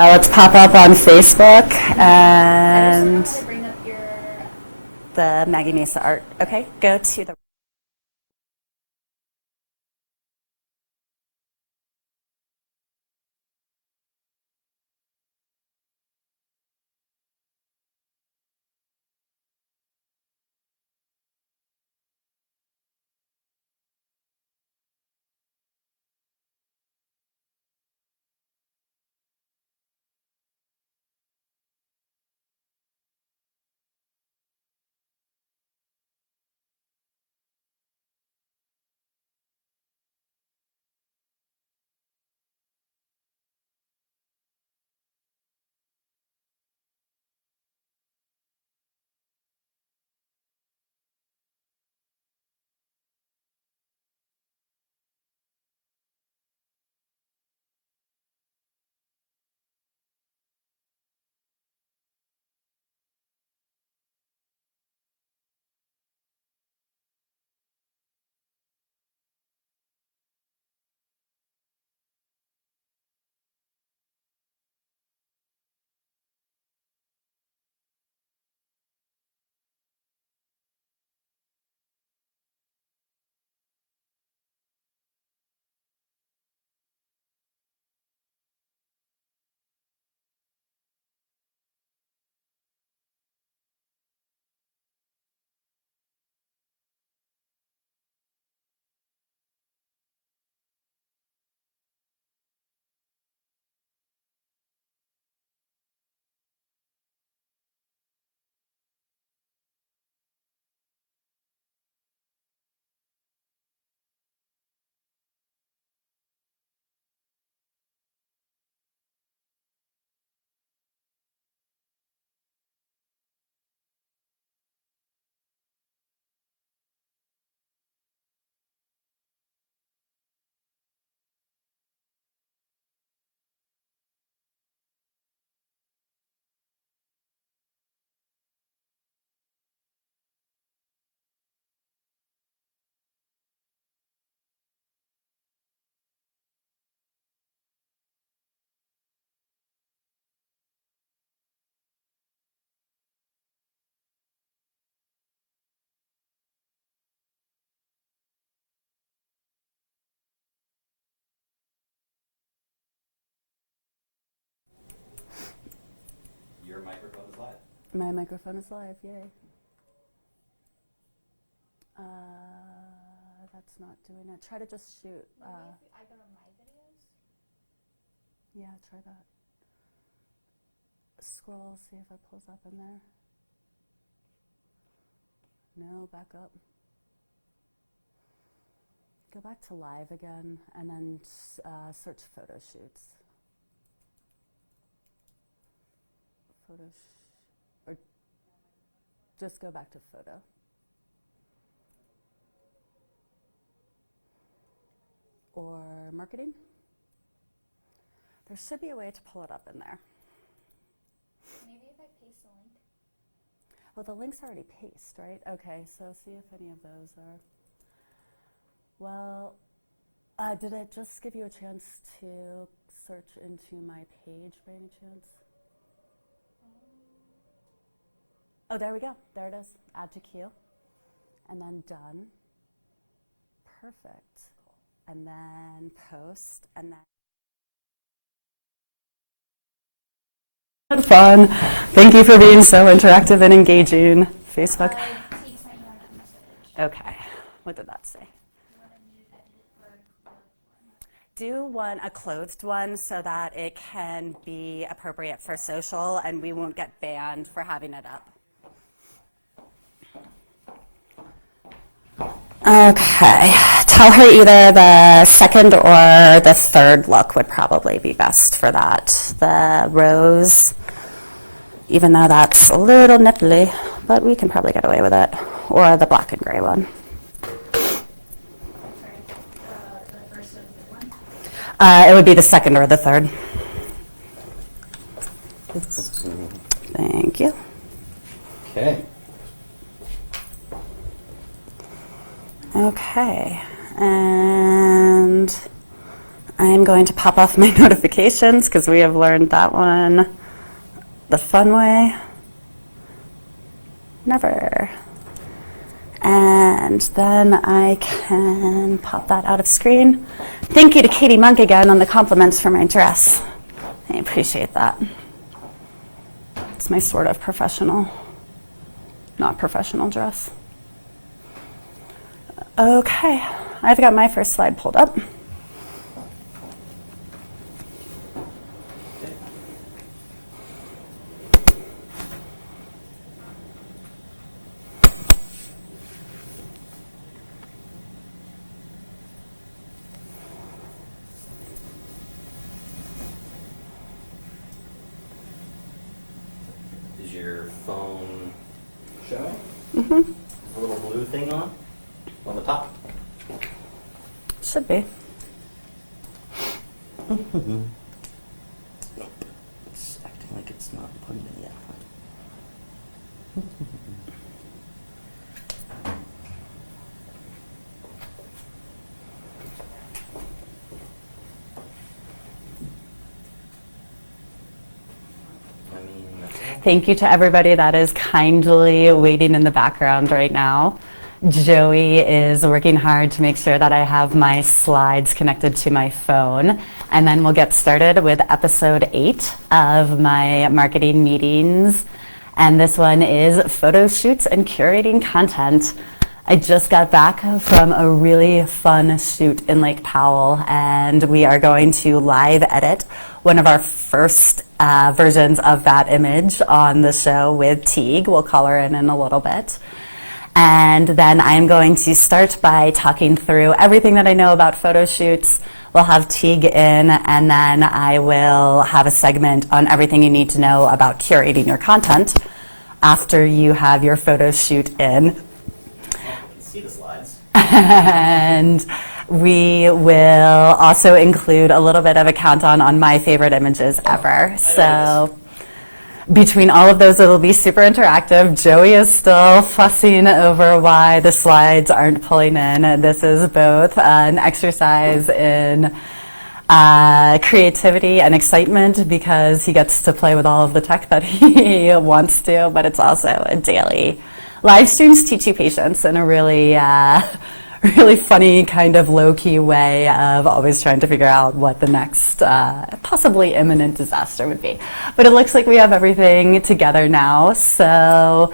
Let's pop up on Facebook and bring up your the Maggie Mesa art. Okay, go to the Your microphone is live. My microphone is live, yay. That's not doing it. Try to just shoot. Maybe if I go to my videos. Yeah, try that. Scroll, see if it pulls up in there. No, back up. Go back to live again and then search photo shoots. Or just go back to photo. Or marketing. There should be a way to pull it up in there. Maybe if I paste the link. Well, the link's already pasted, right? Okay, so see if any of those are. Well, did it just give you a chance to search into my page by any chance? Oh, there we go. There it is. Add to queue. And then done. Perfect. And then post. And then fun. Thank you for being so interactive and engaging. Facebook. Teague sent you a message. Okay. What did that say? Do a clothed one so that it can be appropriate for social and we won't get banned for having it up. Okay, tell her either the second or the third look would probably be best for that. The rose, even though that's a little nipply, but we can probably get away with it. Or the black and gray one. The first or the one? It would be the second or the third. Thank you. Okay. Okay, and I'm going to pop off my notifications because we have learned that one the fun way. Never. And then I can pop that out of screen. Thank you to Katie Monk again on the compliments for my dress. I appreciate that. It's my sort of professional, not professional dress. Okay, I've got my first slide pulled up. Is your phone showing? Mm-hmm. Is the little blue thing on the top? Should be. Nope. It's acting like it's not putting it yet. I mean, that's all. Thank you to everybody that is kindly waiting in the background right now. Joey is working hard to make sure that I have my slides connected to my phone. And then we'll get started with episode 8 of my marketing meetings. And this one is photo shoots and curating content. I just got back from a really fun shoot in Lake Powell, and we are going to live edit one of our first versions of that image on the show with Teague. We'll call her in a little bit. And then I'm going to start by talking through everything that I know about photo shoots. We'll have Teague in, and then I will have a segment on everything you need to know about curating your content after you have your photo shoot in. You can see the slides. And we will also include a little bit of a countdown on my favorite images ever. So between all of those, it'll be super interactive. Joey is still fussing over why the slides aren't pulling in. This is both an exercise in creativity and excitement because he gets to play with all of the tech that he wants to, but it's also a daily. Live streams teach you patience in a really really funny kind of low-key way of always trying to figure out what the next possibly imminent disaster would be. But it looks like we have everything together now, so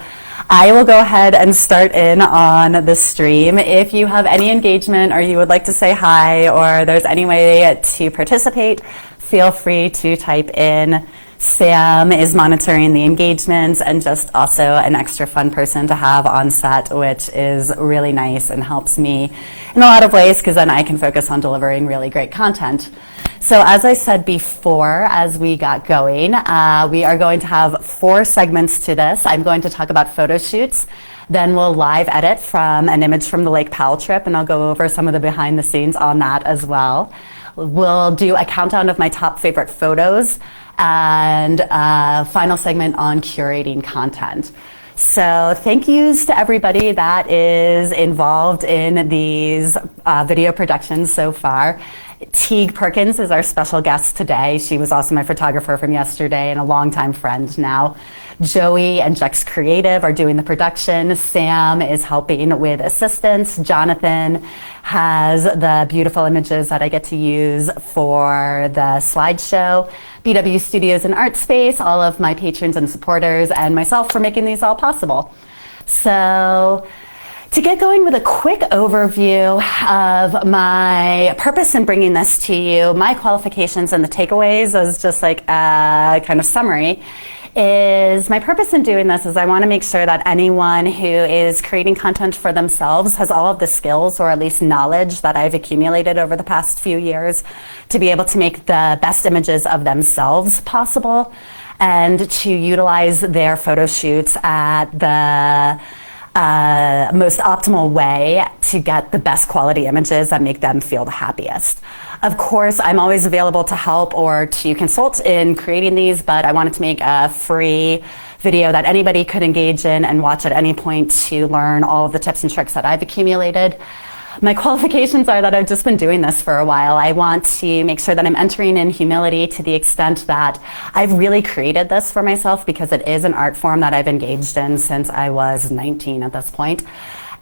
I will go ahead and start in on the stream. If you have any engagement or you would like to say hi or there's any way to participate, feel free to type in. Sam is monitoring the engagements and just also an extra fun person to have on set, which is really nice and helps me in a lot of ways because then I can focus on delivering really great content. So as I said before, as we got going, we are going to have 4 segments to this. I'm going to talk about photo shoots. Then we'll live edit from an image from the Lake Powell trip, and I'll go over some of the behind the scenes on that as well. We'll do a countdown of my top favorite photos and a final segment on curating content. So thank yous to everybody that is involved in these video productions so far. Teague Perkins is our special guest today. She was also my photographer from yesterday and a longtime friend now. Joey and Jex Creative are doing the production. Sam is helping with assistance. Jonathan has the beautiful images that I get to use for the slideshow. BW Studios and Art Space, all of my patrons and supporters, and myself for making these all possible. So to get going with a quick overview of my purpose in bringing this to you, my qualifications and the takeaways as just like a kind of summary, is my purpose in doing this is I want to make sure that anyone who is creating content for themselves has all of the skills or at least knowledge that I've accumulated over the past few years to be able to make the best images of themselves possible and to utilize their photo shoots at the most optimal way to get the best quality images that make them feel the happiest. Of course, I'm always available to help or to consult in creating these, but I wanted to make a free video that anybody could engage in and watch at any point to learn all of the tips and tricks that I've accumulated. my qualifications are that I've just been doing this for a while. I want to make sure that I'm entering in humility to the extent that I've really created this for myself, because it is an art form that I've engaged in since I was 19 at this point.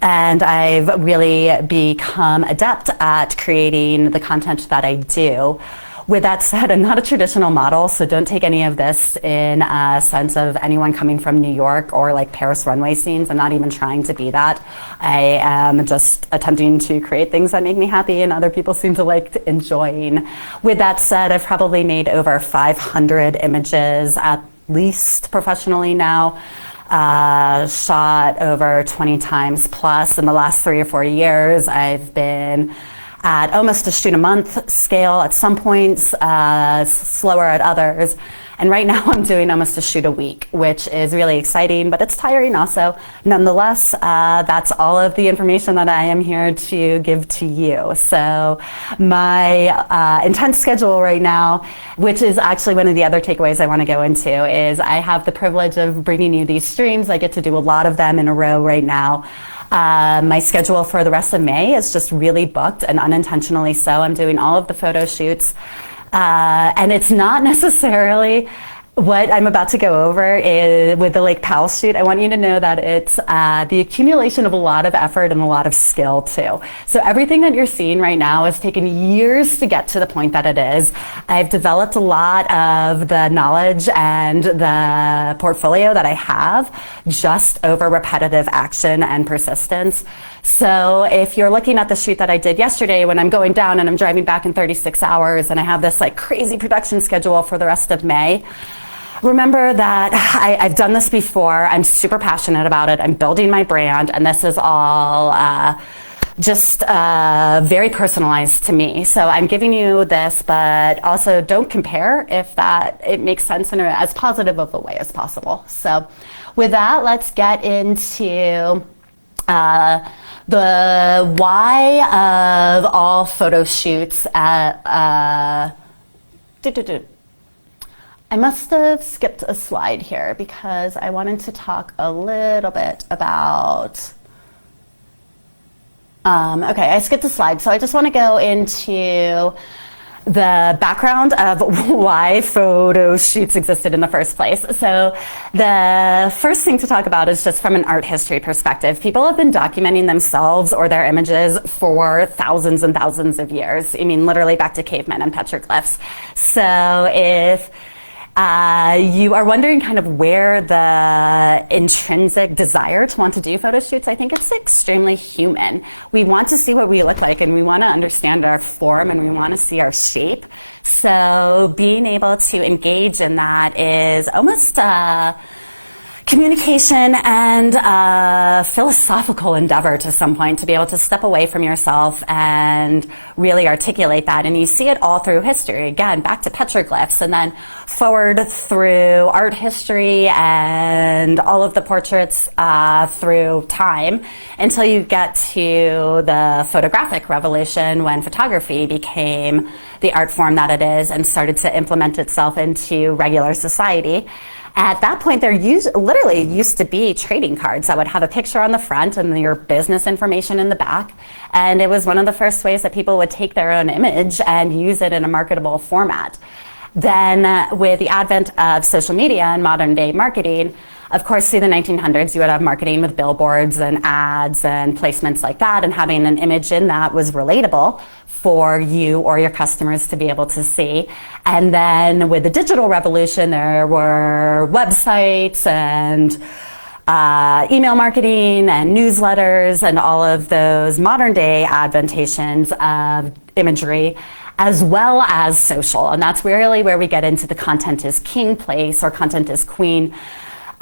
And I've really become adept at creating the content that I do. With that said, I'm not a traditional model, so don't take any of this in a sense of anyone coming from New York or like Paris runway scenes. I'm not even trying to be that. I am just attempting to create things that make me happy and other people seem to like enjoying. With that said, I've probably made over 500 images at least professionally now. Shot over 20 times plus in the last 3 or 4 years. I've been at almost a shoot a month scale at some points, slower at others. And right now I'm doing almost a shoot a week, which is really exciting, but it's tiring also. Nonetheless, that's all of the information that I am here to give to you. So my intense schedule right now, which is actually one of the other takeaways I want to go into, is I have the privilege of bringing you these streams. I get to do a lot of them in a row right now. My schedule for the rest of May is just really booked, and unintentionally so. I'm doing all of the photo shoots. And it's not necessarily what I'm about to go over is with the Lake Powell shoot. I want you to know that it's the accumulation of a lot of effort and a lot of skill too. So everything that you're seeing right now has taken years to get to the point that it is. I've developed a lot of the knowledge and the portfolio that I have just over repetitive action and persistence. So if you're looking at the shoot that I did yesterday, when I'm going down and I'm driving back in 36 hours and I have this like crazy production schedule for the rest of May, remember that I've done this before. I'm super passionate about it. I'm building my brand, and this is all just very personalized to me. So I'm giving you this, but also don't compare if that it makes sense in as positive of a way as possible. So with that, let's get into the why of all photo shoots. I must have skipped a slide here because I wanted to talk a little bit about, okay, I skipped a slide. So I just want to go into the background of why photo shoots existed in the first place. So the first thing to talk about is just from an art history perspective. People have been documenting themselves or their images for thousands and thousands of years. I mean, literally back to cavemen and petroglyphs. So if you are wondering kind of where the intrinsic desire to want to do photo shoots, I think it's extremely human. We want to see what we look like, and we want to understand our form, and we want to see our shape. So being able to engage in that is almost communication and a philosophical endeavor to some point, to be able to step away from yourself and really articulate that. And you see it all through history. Again, back to petroglyphs, and then forward through art history and all of the portraits through time, until you get to the photographic revolution, when photography became the art form that it is and started to implement itself into regular society. At that point, there literally used to be trading cards that would have a picture on the front and your business information in the back. And it was one of the first ways that people would take their own image and use it in a marketable format. Then with the advent of social media and modern day marketing, of course, through the 1900s, you would have marketing with billboards and ads and placements like that, and having an image in that was relatable for you or your customers to be able to see. And then with the digital revolution, there were websites and email marketing and newsletters and all of those modern day adaptations of imagery, as well as social. And that's really where we get into the content is king place, or content is queen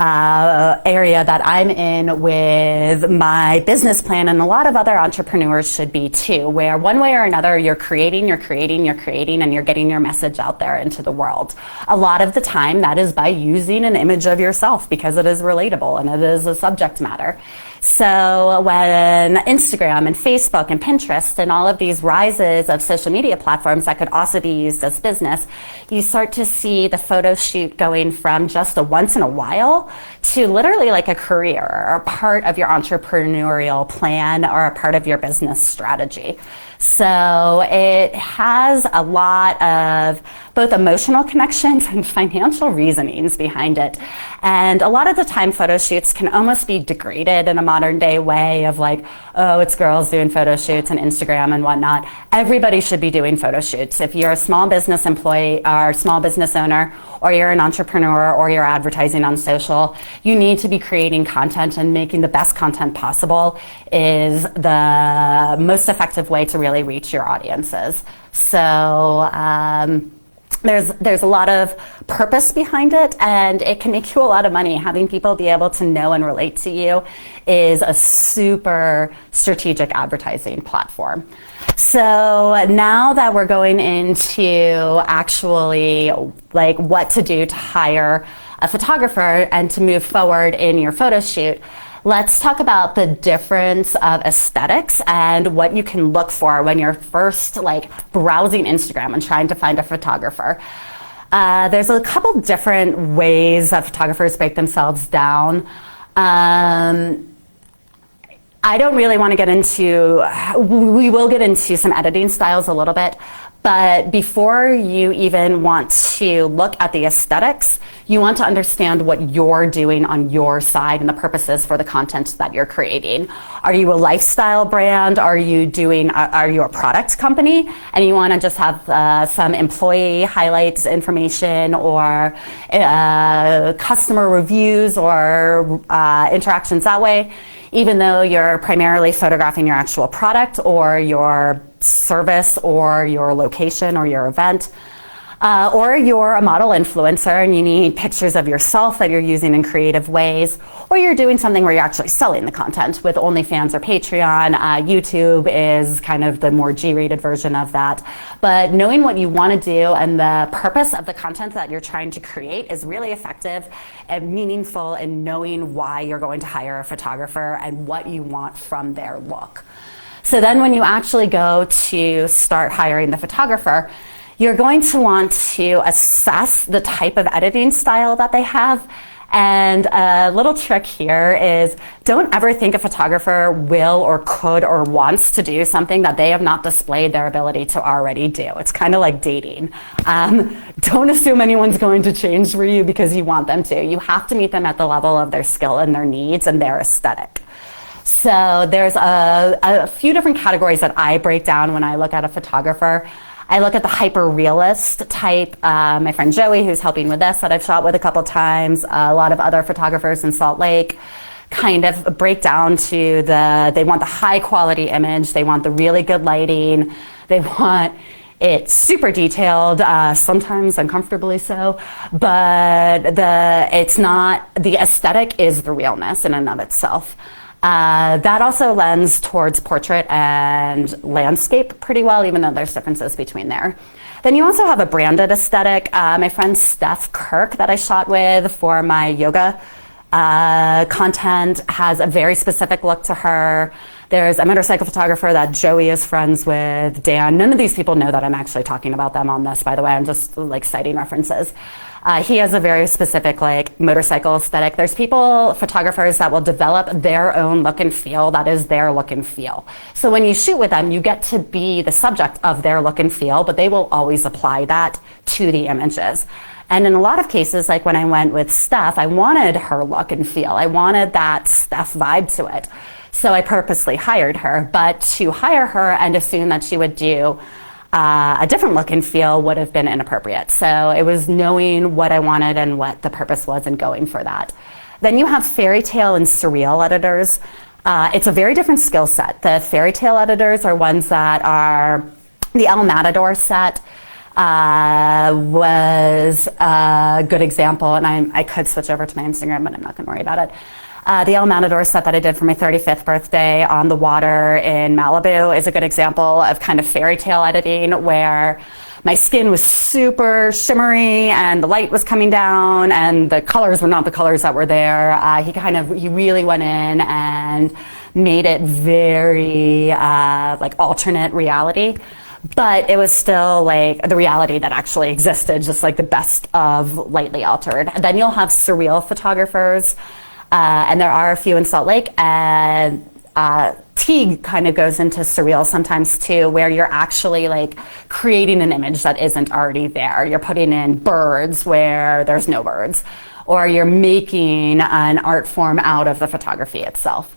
area that I'm in with my business plan, and a lot of other entrepreneurs should be too, where one way or another you're creating, and you're getting your message out there into the world. A lot of the time that is by using an image of yourself, because it is relatable and it is a subject matter. So when Instagram and Facebook and Pinterest and all of these rises of social media platforms that could also be used as business, you start to see the photo shoot going from just a once in a while to literally like a career or a part of your entrepreneurial plan or a part of your business strategy. So it has a lot of both emotional connections and financial reasonings behind it. And a lot of the time photo shoots can almost be degraded in a modern day way of like, oh, it's girls doing photo shoots and Instagram and whatnot. Everybody should be doing photo shoots. If you're a small business employee or small business owner, or you're an entrepreneur, or you're advertising on social, you need to be creating content, and making the best content possible is the most effective way to really reach your audiences. So there's a lot of purpose behind it, and it can make you a lot of money. Having people be able to know and relate to you is a super strategic advertising platform. So now that we're going into actually like what to do to hire a photographer and to move forward in your photo shoot, let's talk about the difference of aesthetics and what you can look for when you're first like browsing Instagram and trying to find a photographer. There's a couple different ways that photographers break themselves down. I don't really want to get into, we will get into some editing styles a little bit, but before you even want to look at the aesthetics, you want to understand what you're doing on your side and the purposes for the content that you're creating. Are you a lifestyle brand? Are you a product company? And you want to just have some employee highlights information or customer reviews or interactions that way, even though you're primarily photographing your actual product or your service or your location or your event. Or you're a model influencer and you need pictures of yourself that you're using in creative ways, or you're doing something where you're actually selling the content with OnlyFans or Patreon. YouTube is kind of the more G-rated version of that. But knowing what you want to do and the purpose of the content that you're trying to create is really effective and meaningful in knowing why you're going to hire a photographer and what you want from their look. So then when you actually go to start hiring the photographer, you're going to want to assess the type of editing style that they have. And a little trick here is don't ever think a photographer will or could or wants to do something that they have not displayed their ability to already do. It's kind of like dating. Don't assume anyone's going to change for you because you want them to. You have to meet them at the level of their skill and their needs and their aesthetic. So there's a few different categories that I break down when I look at a photographer. I look at the hyper-realist type. My friend Joey, who's helping with this, that I've shot with a couple times, a lot of other photographers in Salt Lake, kind of break down to they want the high-quality image, they want the really good lighting, they want it super detailed, sometimes uncomfortably so, but the aesthetic is the realness in and of itself. That also lends towards portrait and landscape pretty well, even though there's differences between there. Then you also have a branded aesthetic. My friend Steph Kirk that I shot with for my yoga content has a very specific look to her. There's a motorcycle photographer that Joey is friends with, Dan. None of these people know that I'm actually talking about them on this, by the way. I'm just like citing references. He has a very specific like motorcycle aesthetic. There's photographers that will develop their own look and feel that is their look and feel. So when you shoot with them, you get to be the subject of their look and feel, but they will always apply that to the images. And in a lot of cases, like when I went with Steph, I wanted her look and feel. I wanted that Steph vibe to it. So I purposely hired her. But to hire her and assume that she would do a different look and feel would have been inappropriate. So it was knowing what I wanted and what the purpose was and going for that. Then you have fairy tale and surreal editors. It's a very different skill set. The fairy tale editors are ones that are, the El Matador set was a good example, and I could switch over to my Instagram, but I'm not going to worry about it. The El Matador set that I did for my 35th birthday on the water in Malibu is a good example of kind of fairy tale editing where my skin was super shimmery and the light was coming down and the colors were not the colors that were there. He really went in and made it very like alternate reality. but it was still like the reality that actually existed, just like the best of lightly altered. Then you'll have surreal photographers, and there are a few in Salt Lake, and Teague kind of goes into surreal sometimes too, where you're actually like creating an image that isn't already there. You're putting in birds where there's no birds, or you're making an art form out of the photography itself.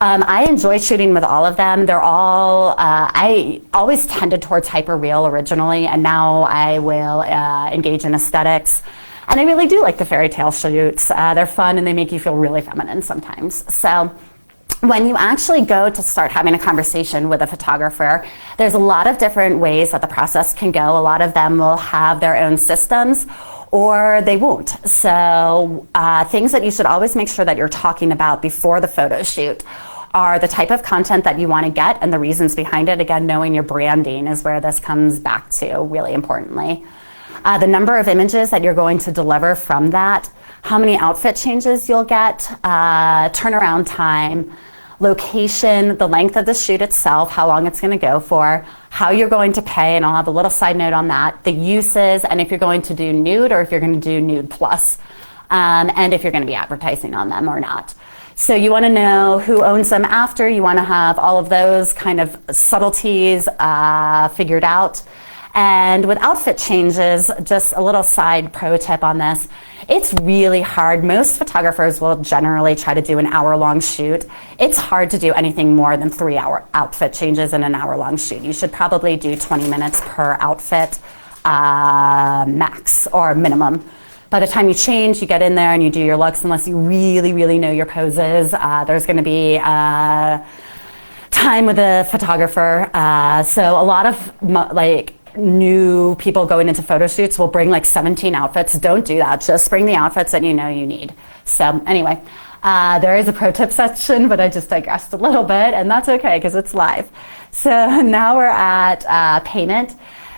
I enjoy shooting with all of them. They're all, I always tended towards hyper-real originally, and now I will engage in aesthetics. And I really do like the fairy tale shoots. They're fun and they make you feel really feminine sometimes. So when you actually go to start having a conversation with a photographer, there's a lot of different ways that the process can go. A lot of them will have their own systems, or they won't. So things that you should always make sure that you're talking about before the photo shoot are the type of content that you want to get and the reasons behind it. Again, knowing your branding is where this comes back to really importantly. The number of images that you're going to deliver from that, how many outfit changes you'll get, turnaround time, location, the length of the shoot itself, how long it's going to go for, how you're going to pay, and I'll have a little side note on that, the uses, and if you're going to do nude or if you're going to do nude plus, and if you're going to be advertising on them or not. So you want to know who owns them after. You want to have all of those kind of subtleties figured out. And with outfit changes, just a little side pro tip on this, it's really hard. Most photographers will generally try to do an hour-long shoot. It's hard to do anything more than 3-hour outfit changes in an hour-long shoot. You should probably do 20 minutes per outfit max or minimum. By the time you change, you get in there and you do your looks, unless you really, really know your poses. There's going to be time with the photographer. So a lot of new people going into photo shoots will bring like 17 outfits. Don't do that. Just bring the outfits that you know you need. So anyway, there is a pro tip section, but I just digressed a little bit, and that's okay because it's live. So now we're at payment.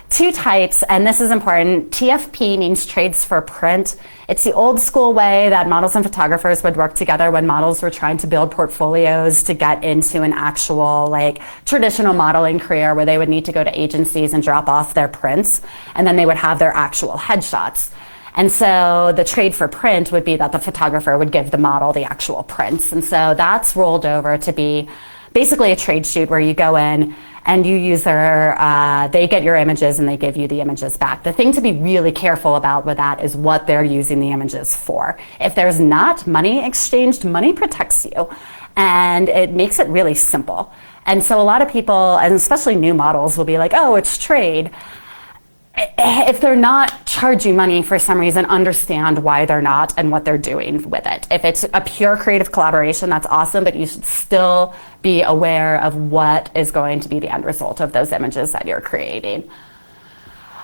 Two types, and this is important. TFP means trades for print. It's the old school way that models and photographers would work together when models were trying to build portfolios to get into an actual like traditional modeling career, where they would need to go to agencies and drop off their prints, and then they would have their actual headshots. And so the trade for print would be that the photographer would give the model the actual prints. And so that's rolled over to be basically a trade shoot where you go in and you use they get your images and they give you the images back. The thing to be really careful about with that is what they're using the images for. If there's not money exchanged, money protects you, and it makes it really simple. And so a lot of people, and especially new models, will be like, oh, it's trade. If they're not charging money for some reason, understand why they're not and what they're doing with it. If it's a pure creative collaboration, that's awesome, but you should still be aware of what is going to be the end result of those images that you're creating.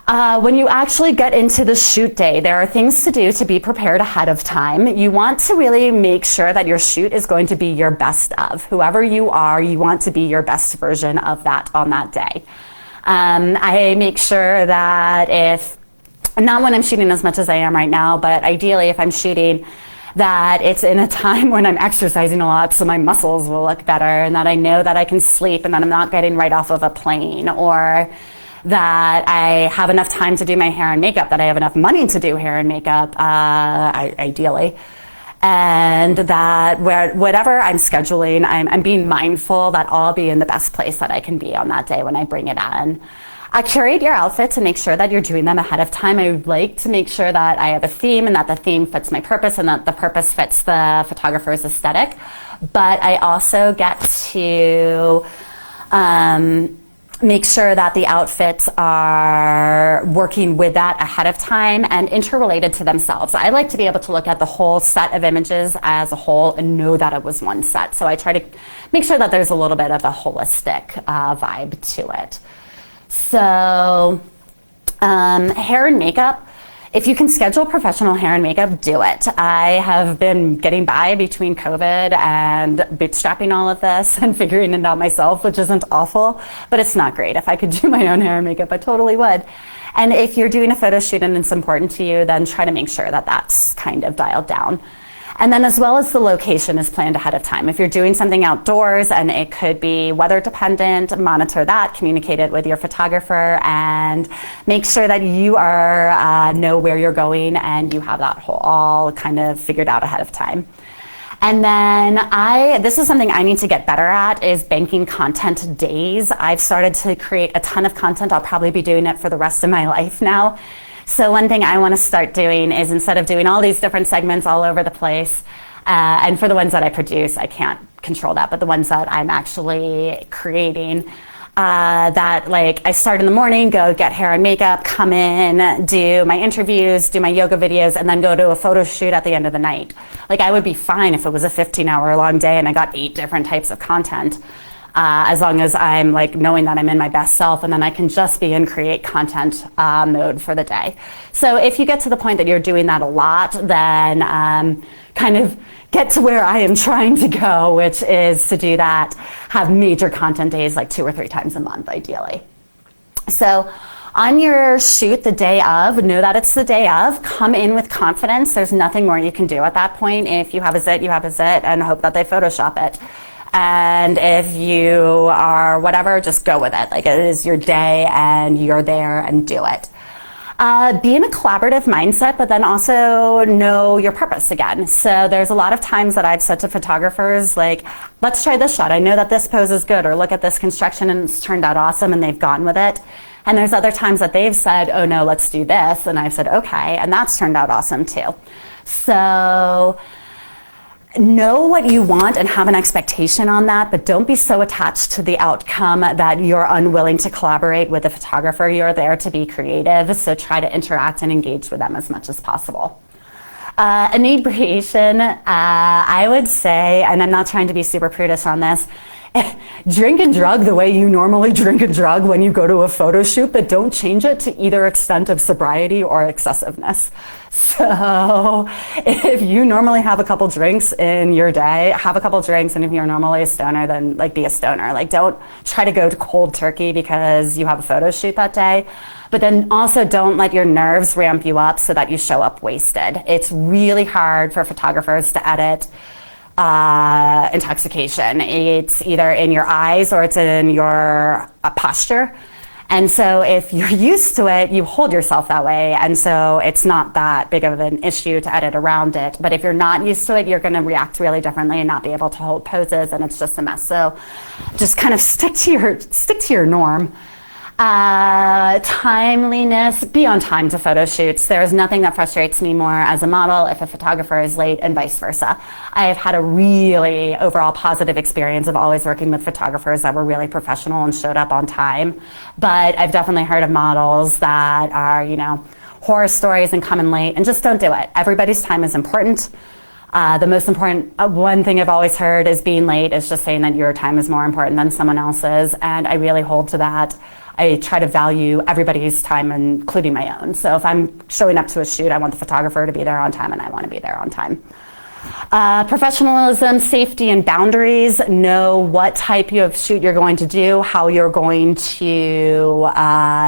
When you actually get into the shoot day, there are things to do to be prepared ahead of time. You want to really make sure that your shoot is going to be your best of. Whoever you are, you want to be your best version of that on that day. I make sure that not when I'm shooting as much as I am right now, but ideally if I'm shooting, that it's in a time when I'm exercising a lot so my muscles will look better, and that I know that I can sleep and that I'm not getting right off of a plane, or that I have enough time to do my hair and makeup, that I have enough money to do hair and makeup, ideally. And that whatever I'm scheduling, I'm being mindful that I'll be in the best place that I can be on that day when I bring it in. Curate your outfit to make sure that you're doing them ahead of time. I like to make sure that I have a theme and that the theme fits my purpose and that the purpose fits the photographer's aesthetic. But I also get to make sure that the outfits are working with that ahead of time and interrelated to themselves. I like to be able to look at the whole set of images as a whole and know that it was one set. So I try to make sure that there's a little bit of a holistic vibe to it. So hair and makeup. If you can schedule professional hair and makeup, do it. I have been getting by between COVID and bootstrapping all of this and figuring it out myself, which isn't awful, but it's not great. If I could do my own hair and makeup, I totally would. And if you're doing a photo shoot and it's important to you, then try to make sure that that's kind of dialed down. And then as well as the location is planned ahead of time. If you're doing something outdoors and it could be weather dependent, monitor that, communicate it with your photographer, and make sure that you are know where you're going and you have that whole all kind of figured out ahead of time. And then this is something I need to get better at, is banking content days. I've started to create a ton of content. I'll probably be doing it for the rest of my life now. So one thing I want to start doing is, instead of doing all these different segments all over the place, and for the ones that I produce, I can't control that, but the ones that I'm actually creating, that like I start in the morning, go get hair and makeup, come in, do my interviews, do my yoga videos, and then go to a photo shoot at the end of the night. Like, I would be fine if it was a 15-hour long day and I got 8 different types of content, as long as I'm like knowing that I'm in my best self, and then I can just be in create content mode for the day. So if you get to the point that you're doing that a lot, then kind of get to where I am trying to go, which is to do that, have major content days like 2 or 3 times a month, ideally. So on your shoot the day of, know that it's the day of, come in with confidence. There's nothing more you can do at that point. If you have a zit, you have a zit, and hope that they Photoshop it. And if you are whatever, just go with it. Like, it is your day and you're there, and do it. Be in a collaborative mindset, but then also know your purpose again. So there's a lot of times that I've said to photographers, like, let's try this shot. I know that this pose is good, or look at this construction and it's turned out awesome, and they've gone with it. And there's other times that they've said, oh no, let's do this. And I've said, okay, and that's turned out awesome too. So know what you want and have an expectation on that, but don't be so attached to the outcome that you're unwilling to collaborate with the photographer. You're there to be creative, so try to interact and engage with them as much as possible. Inebriation, I would say, and I'm not trying to be super prudish on this, drink and drug the way you normally drink and drug when you go to a photo shoot, but don't change it to either extent of sobriety or excessiveness. So if you normally have a couple drinks in your day, have a couple drinks, and if you're normally a stoner, then like be a stoner. Like, don't try to go to cold turkey because you have a photo shoot that day. But then also don't let your nerves ramp you up so that you show up wasted. It's really hard for photographers to edit intoxication. It's either in your eyes or it's in your posture. And so if you're used to it, you hold yourself that way. And so it's not that big of an issue to edit around it. But if you're not used to it, you're going to react really differently and not be able to hold poses, and it's just a mess. So just kind of stick to your norm. Timeliness, be on time to photo shoots. There is nothing that frustrates me more as a model if a photographer is late, and vice versa. I have had a really overall positive experience of always working with photographers that were really professional and showed up on time. But I've definitely heard of models that are, you know, horror stories and coming late, and just don't do it. Everybody's time is important. The most important one thing I've always heard is being late is just saying that your time is more important than someone else's, and I really hold to that. I try to value everybody's time, including my own. So if I'm showing up to a shoot, I want the photographer to be there on time, and I want to be there on time. Professionalism, safety, and boundaries. Know what type of shoot you're going to do, how you're going to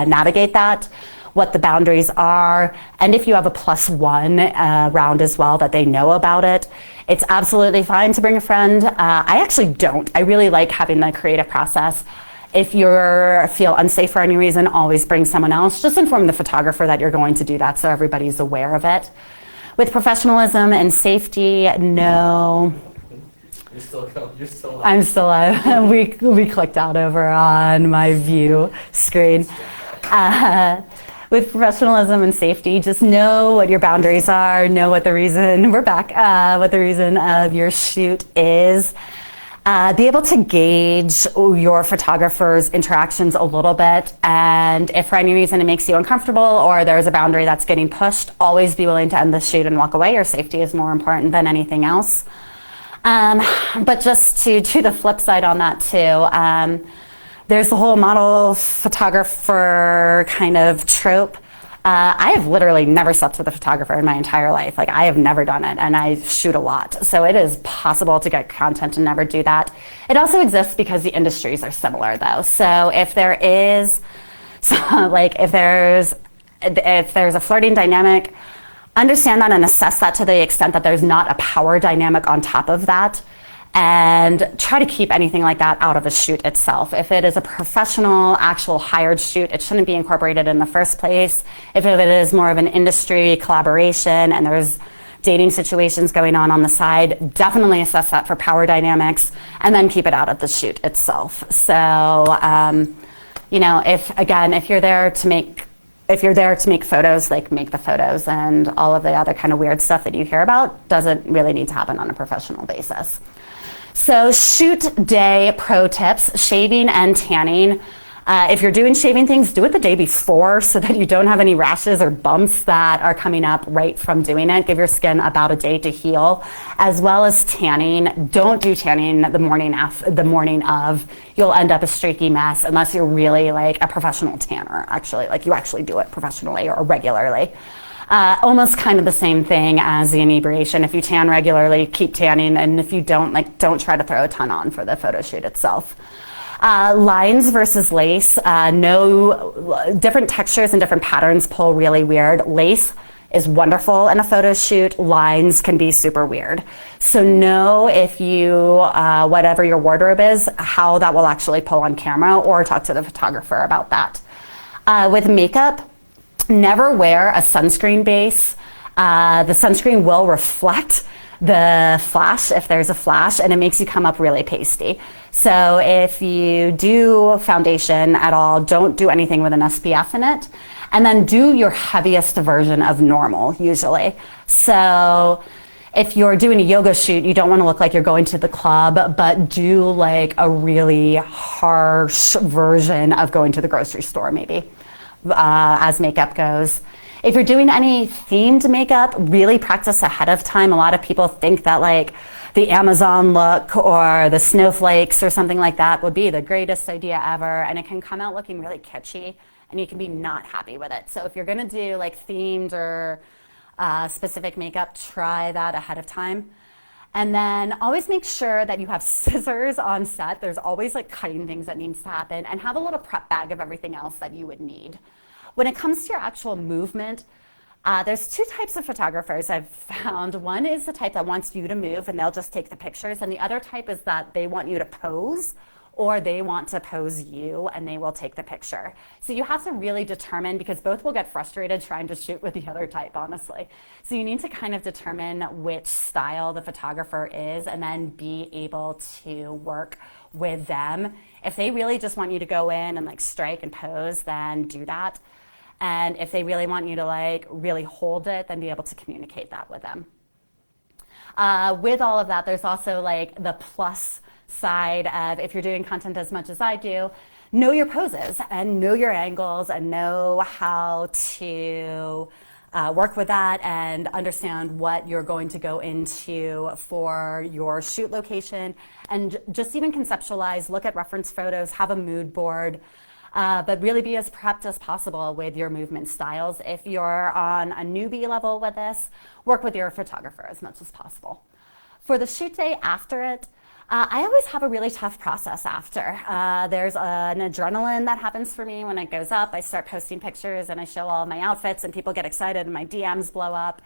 navigate that, what the boundaries are, and if you have a +1 round as well, that they know about it. It's absolutely fine to bring a friend. I actually don't. I really like having the creative process. If you feel unsafe for any reason, always bring someone else. Just inform the photographer that you're going to do that so everybody's aware of it. With professionalism and safety, no. You're still alive. I'm still alive. We clicked out over on my view screen. With professionalism and safety, just know what your boundaries are, know what the reason, we're back, what the reason of your shoot is. Be able to gauge your photographer's interactions a little bit, and if for any reason it makes you uncomfortable or there's a boundary that's getting pushed, always be willing to end the shoot and walk away. Your safety is more important than anything else. But just to the flip side on that too, there's the whole model photographer kind of trope. I have literally never slept with a photographer in my entire life. Like, I have never done it, and I shoot a lot. So it is possible to get content and never do that. It also exists because the industries are similar though. So if there is, if there's a flirting dynamic, understand that and assess that to the extent that there's not a power dynamic on top of that, and try to keep anything like that out of a shoot itself. If it is a professional, actual hired shoot, it shouldn't be incorporated in the first place. If it is more of an industry collaboration and there's dating situations going on the side, definitely assess that for power dynamics and then keep it out of the shoot itself. So, you know, if you're there to make photos, like make the photos, and all of the other kind of weird stuff that you hear about doesn't really need to happen on a professional basis. So shoot day pro tips, shaving and tanning. If you're doing shaving things, do it the day before so that you don't have any rashes or bumps that are coming up right from doing it. Give your skin about a day to heal, as well as tanning. Don't do tanning the morning of. You'll end up a streaky mess unless you're really like a professional tanner, actually, like you actually do it professionally or regularly. Almost kind of the same thing as the inebriation. If you tan regularly, keep tanning, and if you don't, don't try to throw a ton on for the photo shoot itself. Lines versus lace. No, different textures and different patterns pull really weird. Lace is wonderful in a photo shoot. Lines can be super weird. So know if you, whatever your wardrobe is, how that will actually pull on camera, or talk to the photographer about that. With makeup, never wear a sunscreen base. The sunscreen will reflect the flash if there's a flash, and it makes you come up really pasty. So if you do foundation at all, don't do anything with an SPF in it, and then do your heaviest version of normal usually. So if you're doing a yoga shoot, you don't want to look like you're going to the club, but do like a really harsh version of going to the grocery store maybe, as makeup goes. If you're doing any themed makeup, really practice ahead of time. A lot of people think that like the Amazon look or the snowflakes or something like that would be the greatest idea ever, and it can come out looking really kitschy and you can be not happy with it. So if you're gonna do like themed or specific makeup, try that ahead of time. And then always make sure that you have scissors on set. There's always like cutting things that needs to happen, and have a little prep bag of everything else that you would need. When it comes to your actual movement, there's two types of photographers I've found. One is the type that wants you to move and they'll just take the pictures, and the other type is that they want you to pose, or they want to pose you and they will take the picture. So you have to really determine, because both will get frustrated trying to shoot with the other type, honestly. So you need to kind of determine which style the photographer is and then be able to work with them. If they really just want you to go in and like strike and pose, then do that. And if they really want you to like really hold it, then be able to communicate that with them. With all of that, there's also like the plus side of, if you're doing content as much as I do, know your poses and know your angles and know how to work with that and understand what you're going to go into for your shoot location, and just even conceptualize, look at reference photos, have a mood board. But really be as prepped as possible with your movement styles. If you're on a newbie level with this, work with your photographer as much as possible. For the shoot day after it, I always have a really tough process after. There's an adrenaline that happens for me when it goes up. I start posting pictures and I show all my outfits and people get excited and my DMs blow up.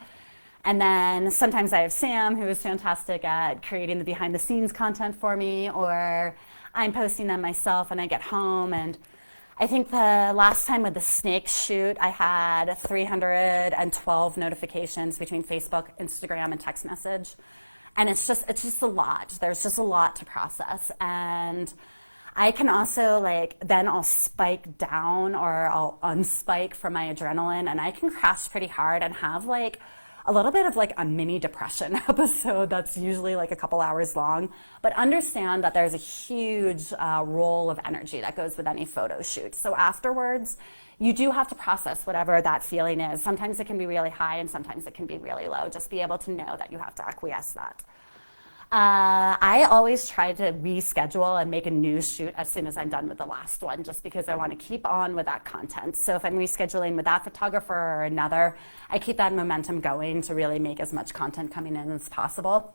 And then sometimes I have Sam, who is fantastic at creating the behind the scenes content for me, or I'm posting them myself and I get home. And I think the last time with the snake shoot, I had 312 notifications between Facebook, Instagram, and text message. And it's just a lot. There's just a lot to process. And I can also then I'll spike down or I'll unspike from my adrenaline, and I can crash pretty hard and have a little bit of a mini depression episode that's usually a couple hours long. But understand that there's a huge role of energy that goes with any photo shoot. So afterwards, you do have to process whatever that feeling is. Sometimes it can be really high and sometimes it can be really low. Just be able to know that you have to acquiesce that. I always try to reschedule and make a new shoot as soon as I'm done with the last one, just because I want to keep on with that content. So if I'm rescheduling with that photographer or another, I keep that momentum going to really make as much content coming in as possible.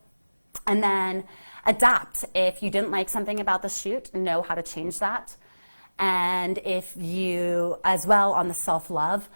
And then adapt. If you didn't like something about the shoot, know how to change that. And if you, as well on the self-love,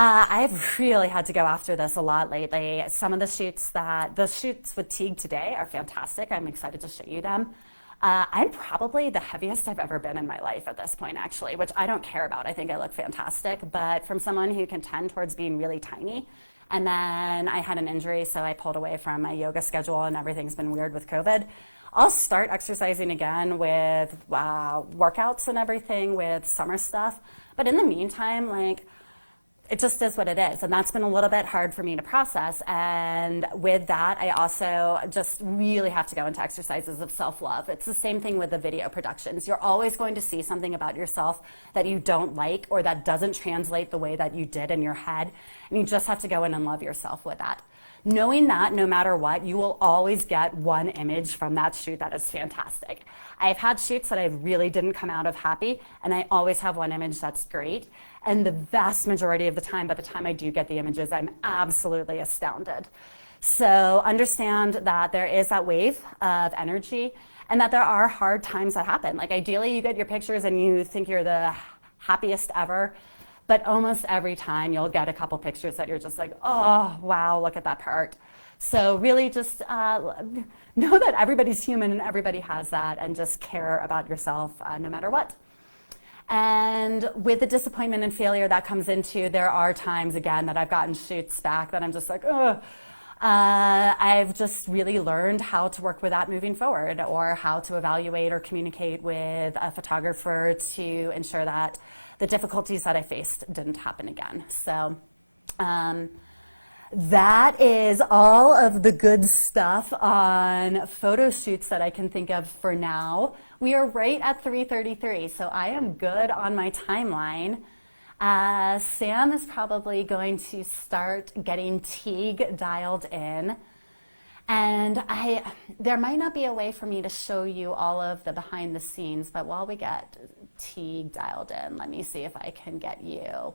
I've really had to go after this a lot lately. Some of the shoots with Teague today are fantastic. I'm excited to show you them. I'm probably the heaviest I've ever been in my life at this point, actually, which I don't care about. I think I look fantastic, but from someone who can tend towards being really tiny, and then I had an injury, so I pulled away from my yoga schedule, and everything's been weird with COVID. I'll start exercising again with workouts and everything with summer stuff, but in the meantime, like, it just is what it is. And that's been a little bit hard for me to process. And with that, I also just really have to go into exercises of self-love. It's the same thing with the video productions. You're always going to see something about yourself that you don't like or that doesn't translate the way that you did in your head. And you just have to go in and love yourself with that. Knowing that no matter what, you will always get one image from that shoot that is fantastic. I've had shoots that I really didn't come out of happy, and I always have one image that's great. And the vast majority of the time, by the time I do get the images, I'm absolutely astounded. So understand that there is that wave of energy and that there are hard times that happen. Like ideally, you get your pictures and you think you're the happiest ever. But almost every time you'll get a couple pictures that you're just like, oh, wow, look at that part. So really just know that everybody's human and everybody has that, and just care about yourself no matter what. And with the disappointment and failure that comes into, there are times, again, that I've gotten shoots back that I'm just like, oh. I've just really learned how to work with that moving forward, or how to evaluate or communicate with a photographer to ensure that the difficulties that I faced didn't happen again. So that is all of the good stuff on photo shoots that I can think of for now. We are right at 3:33, so I am good on my timeline. Sam is probably going to start getting Teague dialed in. And there might not be a way for me to show you all of the behind the scenes, but while we get Teague dialed in, let me see if I can get you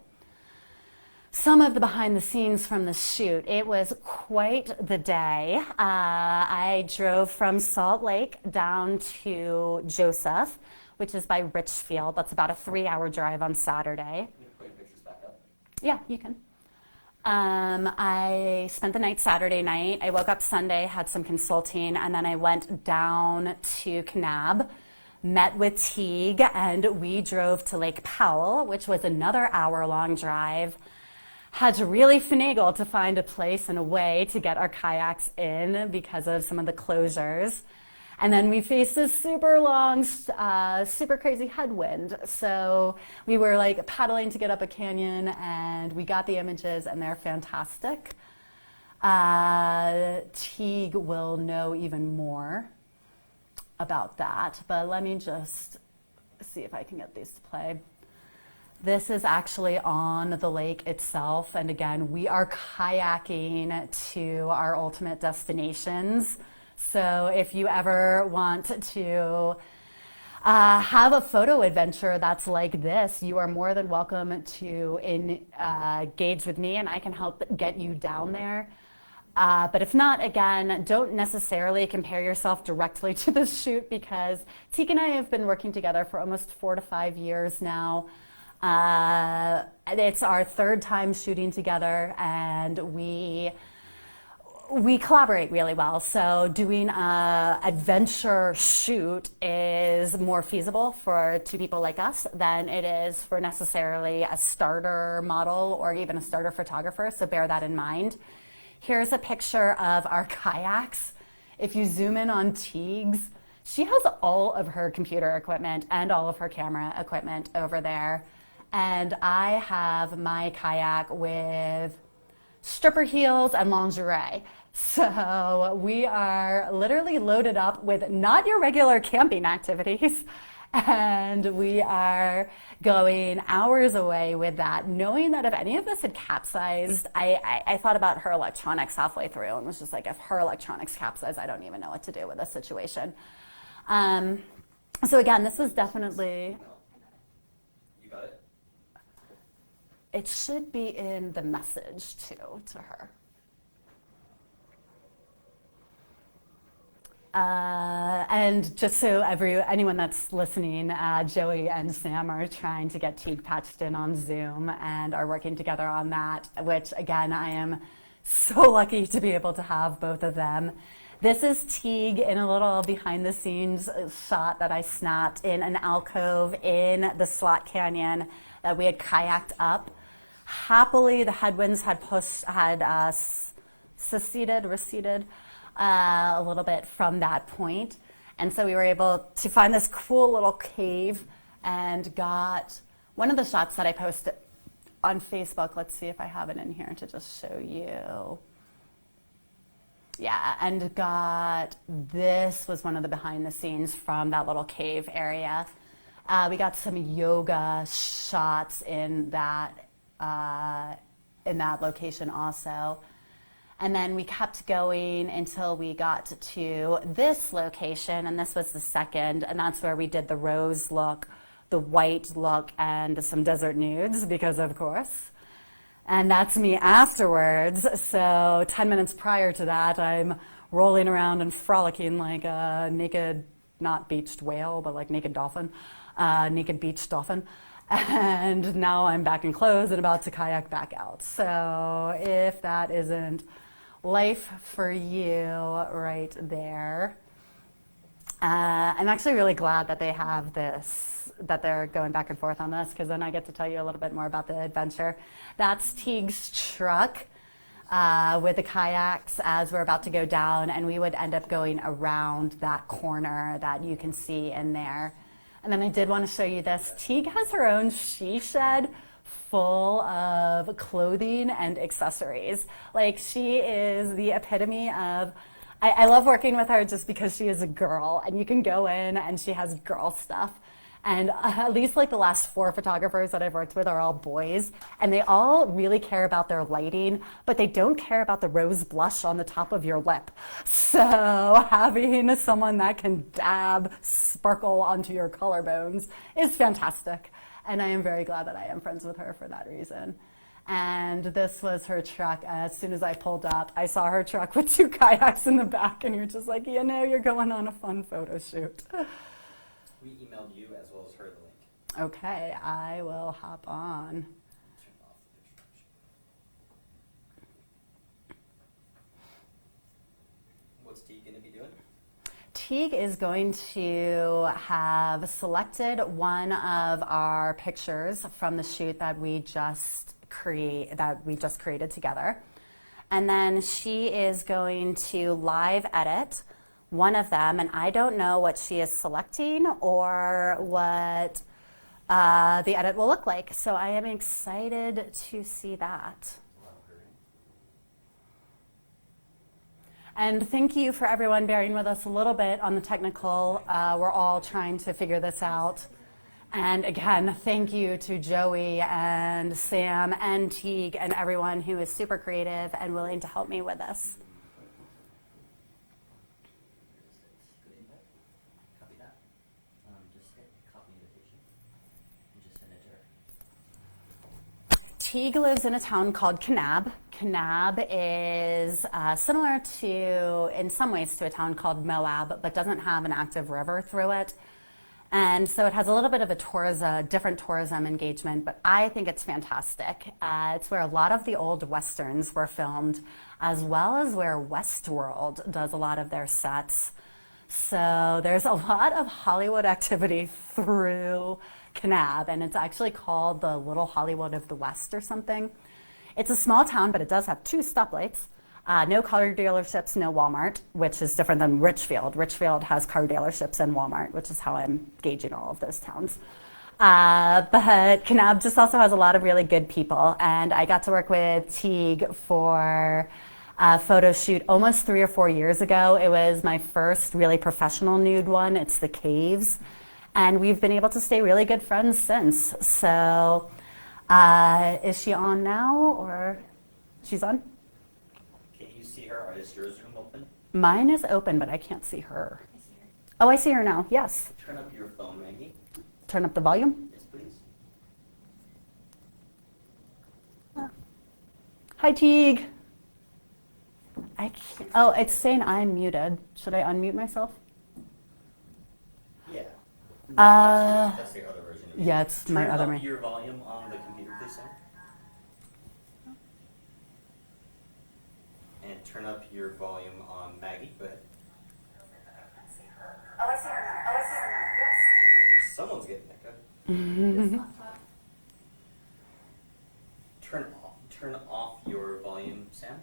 some of the behind the scenes from the shoot. It was quite the day. I drove from Salt Lake down to Joseph, which is by Richfield. That's about a 3-hour drive on Saturday. Can you put your pictures back up? Yeah, you can. I spent the night Saturday night. I woke up Sunday, had some consulting, and then I went down to Kanab, met with Teague, and we drove to Lake Powell, which was another hour-long drive. Had to really finagle to find a place and a way to get our kayaks in because of some of the closures. And then we faced this super long, super crazy headwind. So we were like paddling to get up a canyon, and we got the images, and they're fantastic. Teague will know even more about that, but let me just see if I can get these to play. This is actually on the lake itself, and again, we are kayaking to our ultimate destinations. So if you ever want to have a photo adventure that's like this, you are more than welcome to engage with me, and I can help get you down there. But if not, again, don't necessarily compare yourself directly to this shoot, because Teague and I have been working together for almost 4 to 5 years now. It's our 3rd time shooting together, and we collaborate really well. So doing an adventure shoot is more feasible for 2 people like us than it is for necessarily a starter model or even a starter photographer, so bear that in mind. Here's a picture of our kayaks. If you zoom in on Teague's, she has all of her computer equipment and all of her camera equipment over there. And I have my kayak with stripper heels and lingerie. So we are literally loaded up with not your regular camping activities. And we are going hours away with that, knowing that if any of this had capsized, I thought about her electronics halfway through and was just like, if her electronics capsize, I don't even know what to do with this situation. So again, this was definitely... You got it? It should be in the message too, to her. And just so anyone that's listening, Joey and Sam are trying to get Teague patched in on Zoom and are working together on that, which again, I am so lucky to be able to have both of them. This is Teague in a little behind the scenes shot that I snapped in an alcove in the Slot Canyon that we had kayaked up. Happily, the headwinds had receded a little bit from that point. And so we were able to find this cool little cave and got one of the shots that I posted on Facebook. Let's see if I have it in here to just show you. Yeah, and this was one of the behind the scenes from that little cave area. We got some yoga shots in that location also. And then we kept going until we got to this location, and this was the second, and that's where we did the rose look, the white look, and some desert nudes, because of course. And that's me afterwards. So 10 minutes prior to that, I'm rolling around and frolicking like a naked, not beached whale, but like naked dolphin, naked beach dolphin. And now I'm back in clothes and about to kayak back out. So if that isn't life for you right there. I'm actually really glad that they have this, that they're going back and forth on this, because then I get to tell you a little bit more about the adventure. That's Teague's truck with the kayaks as we're about to go down, and we would end up going around that corner that you can see in there. And then I did want to show you this. Teague has her own she shed full of clothing and accessories. Like, she is the epitome of, I love working with her just because she is a girl, and you can go in and she has girl stuff. And at least like the last 4 photographers that I've worked with are all boys, and they all really care about their lighting, but they don't care about the rose blush on the top of your lip. So having someone that can dab sparkle onto your collarbones is fantastic. And I am very glad that I am friends with her for that reason. And this was her truck. As soon as I pulled up, I saw her truck with 2 kayaks in the back, and you're just like, you know, you're going on a fun photo shoot. We emailed you as well as her the link. Okay, I will hop on. Turn off the picture. What's Teague going to be doing? Teague is going to have selected one of our pictures from the shoot that we just created together. And then she is going to live edit one of them, and I don't know what she is selecting or what the edit will look like. So I am excited to see that. And thank you for everyone bearing with us a little bit on the technical. We're all trying to figure this out. And again, thank you to Joey and Sam and Teague and everyone who is super creative and willing to help me with this. Copy that. Just hit copy invitation and just send it to her. Teague lives in a town called Kanab. Kanab is similar to, in some ways, to a town called Moab, but doesn't have an active river through it. And so it has a little bit of a different tourism engagement, but I think it's fantastic. It's where a lot of the old Westerns were filmed, as well as where Westworld does a lot of their sets. So there's a lot of Hollywood activity through Kanab, and it's actually called the Little Hollywood of the West or something. It's a small town, but it does have 2 stoplights. No car dealerships, no Walmart, which is different than Richfield. Richfield has car dealerships and Walmart, which is how I'm gauging all of those towns. But Kanab just also has a lot of really good people, and I got to work with Teague for a photo shoot almost 3 or 4 years ago. It was my first really professional nude one. It's the caves, and we've been able to stay really good friends since. So is she on now, or she's on? Can you see her, or is your Zoom open? Mine is open, but I can't see her. I see her. Oh, I see her now. Yes. Turn up your phone, Maggie. Turn up the volume. Yes, please. Hi, Teague. I can't, oh, it's saying I'm muted. Should I unmute myself? Yeah. Uh, That's the other version. yeah, it's my other Turn mic. up your volume on the computer, please, Sam. And turn up your volume on Maggie. Go ahead. Oh, I see her now. Oh, I see her now. Yes. Someone's getting that good. This laptop. Turn off your volume, Sam.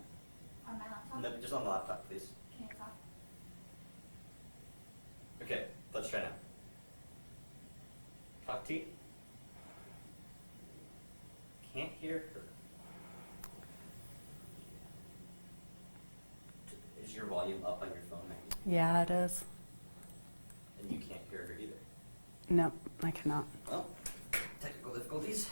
On my laptop. No, just on the laptop, please. Can you talk? Okay, let's try now. Talk to you. Can't hear her. Is your volume up on your phone, Maggie? Yeah, it is. And you can't hear her either. No, I cannot. Well, technical difficulties.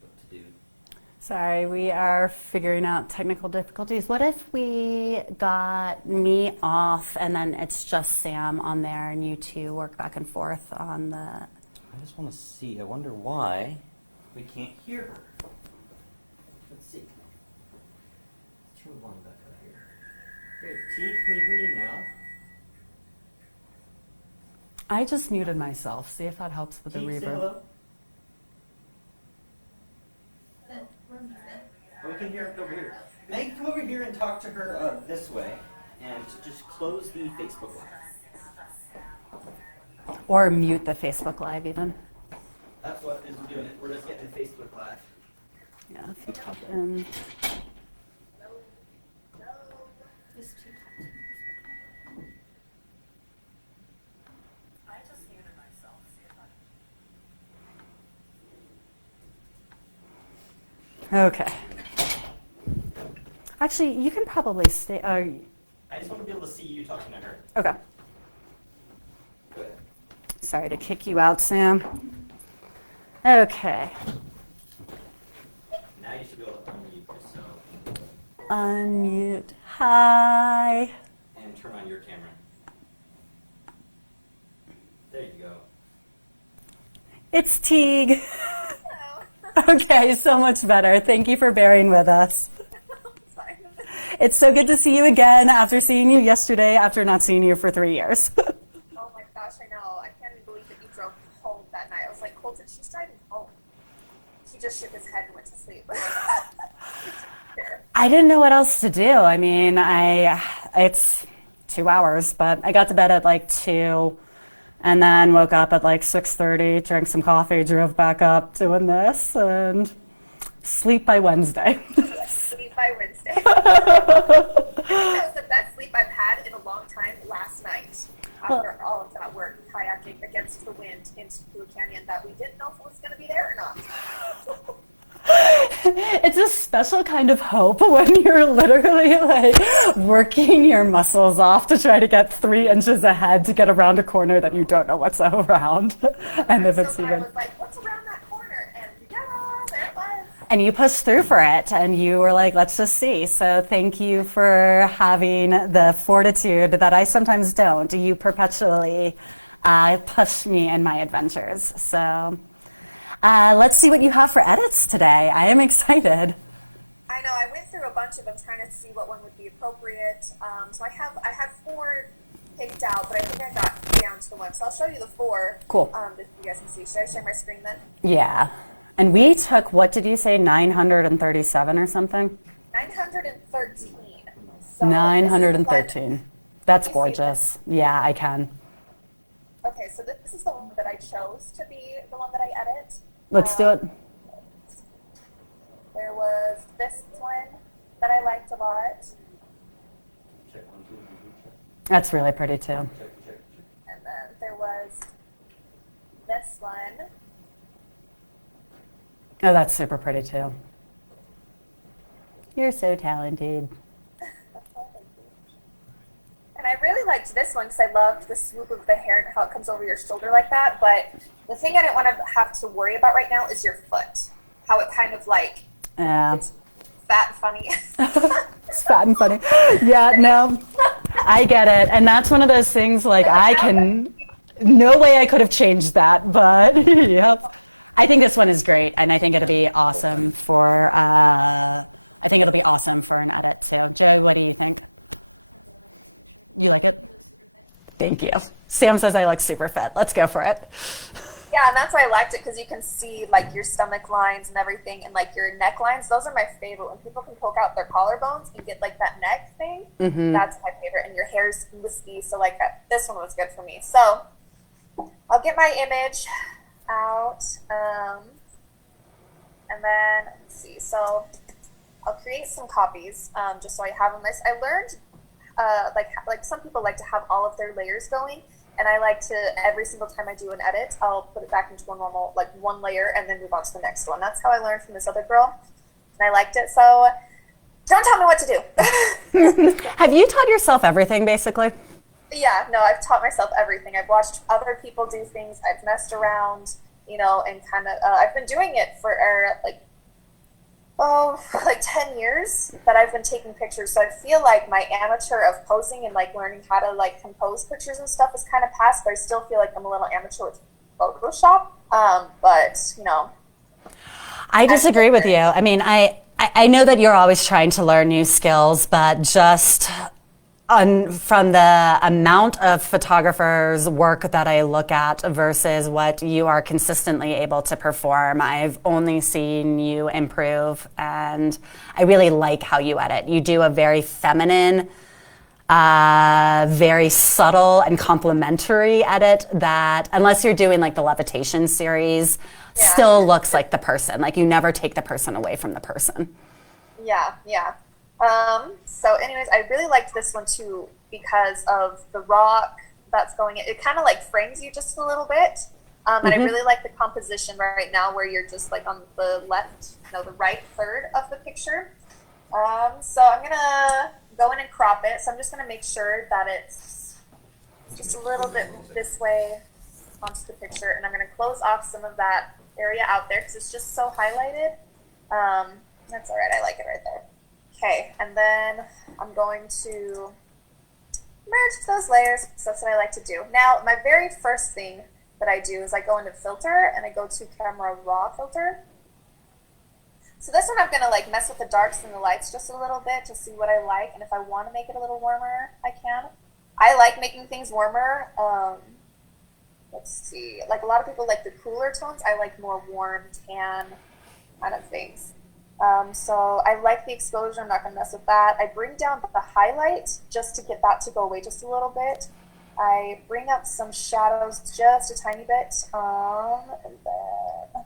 What to do? Sorry, we are figuring out technical difficulties. What if we got me off and then it's just Sam on there and you two work back and forth on the... I just want to see. I wonder why we can't hear her. Let's see. Let's turn the volume back up here. Great. Teague, can you hear you now? I just muted myself. See if that helps with the Teague, say reverb. hello. We're muted. Oh, we can hear it over here. Maggie, come over here and talk to her this way, and just close the Facebook Live. Or mute the Facebook Live even. That's what is doing it. We're just getting Facebook Live. Yeah, if you pop in. Just two times. I just muted myself. See if Okay. Actually, you can probably stay. I just want to be able to see you talking to her. Okay. Go ahead. Sorry to kick you out, Sam. Okay. Now you should be able to unmute yourself Unmute. Hi. and turn on your camera. There you go. It's Teague. Hello. Okay, so much better. Thank you for bearing with us. Sorry. It's so good to see you again after seeing you yesterday, after not seeing you for 3 years. Oh my gosh, I know. I can't even believe that you drove home that night. I was like, Colton, she's driving home. He just shook his head and went to sleep. I didn't know what else to do. I mean, it's 2 hours, but I got to bed at like 2 and then woke up at like 6:30, drank some coffee, drove back up doing this, and sleep by Wednesday. Sleep by Wednesday. That was the best sleep I've had in a long time last night. After all of that work, kayaking against the wind into Blue Canyon that we didn't know if it was going to be there or not. It's a special kind of hope when you're literally like working your muscles off to try to get 3 inches ahead to get around a corner that you don't know what's around. And if it's So I even... was like, what's around that corner? And yeah, there it was. And you pushed through for it, and you were like, let's just see. So thank you for having the fortitude that I sometimes don't. You perpetually push me in my adventures. So let's see what you have for edits today. I am excited. I know, I went through a bunch of them trying to see what one would be appropriate. So I had 4 picked out, but I think I got down to the one. So I'll show you the 4. Cool. Just so you guys can see. Should I share my screen then? Yeah. And we took, what did you say, 937 or something? 913. So 913. That's Can you see gorgeous. Yeah, I can. Okay, so this is the one that I chose to be the one that I edit. Let's do it. There was this one that I liked a lot, Check 1, 2, 1, 2, check. That's really pretty too. Check, check, check. and then there was this one. Oh, that's super pretty too. You're so talented. And I really liked this one because I loved the swoop of the hair and how it comes over your shoulder like that. But the thing I didn't want to have to worry about right now is your foot. How it kind of like, Yeah. it's fat and funny. It's fat and funny. Yeah, no, I get it. And that's one of those things like no way I could have changed that, but yep. I think this one is great, and I think it'll be awesome for. I think it'll be awesome for an edit too. Joe, what do you think? You like it? Thank you. Sam says I look super fit. Let's go for it. Yeah, and that's why I liked it, because you can see like your stomach lines and everything, and like your neck lines. Those are my favorite. When people can poke out their collarbones and get like that neck thing, that's my favorite. And your hair's wispy, so like this one was good for me. So I'll get my image out, and then let's see. So I'll create some copies, just so I have them. I learned like some people like to have all of their layers going. And I like to, every single time I do an edit, I'll put it back into a normal, like one layer, and then move on to the next one. That's how I learned from this other girl, and I liked it. So don't tell me what to do. Have you taught yourself everything, basically? Yeah, no, I've taught myself everything. I've watched other people do things. I've messed around, you know, and kind of, I've been doing it for like 10 years that I've been taking pictures. So I feel like my amateur of posing and like learning how to like compose pictures and stuff is kind of past, but I still feel like I'm a little amateur with Photoshop. But, you know. I disagree with you. I mean, I know that you're always trying to learn new skills, but just from the amount of photographers' work that I look at versus what you are consistently able to perform, I've only seen you improve, and I really like how you edit. You do a very feminine, very subtle and complimentary edit that, unless you're doing like the levitation series, still looks like the person. Like you never take the person away from the person. Yeah, yeah. So anyways, I really liked this one too because of the rock that's going in. It kind of like frames you just a little bit. And I really like the composition right now where you're just like on the left, no, the right third of the picture. So I'm going to go in and crop it. So I'm just going to make sure that it's just a little bit this way onto the picture. And I'm going to close off some of that area out there because it's just so highlighted. That's all right. I like it right there. Okay, and then I'm going to merge those layers, because that's what I like to do. Now, my very first thing that I do is I go into filter, and I go to camera raw filter. So this one I'm going to like mess with the darks and the lights just a little bit to see what I like, and if I want to make it a little warmer, I can. I like making things warmer. Let's see, like a lot of people like the cooler tones. I like more warm, tan kind of things. So I like the exposure. I'm not going to mess with that. I bring down the highlight just to get that to go away just a little bit. I bring up some shadows just a tiny bit. And then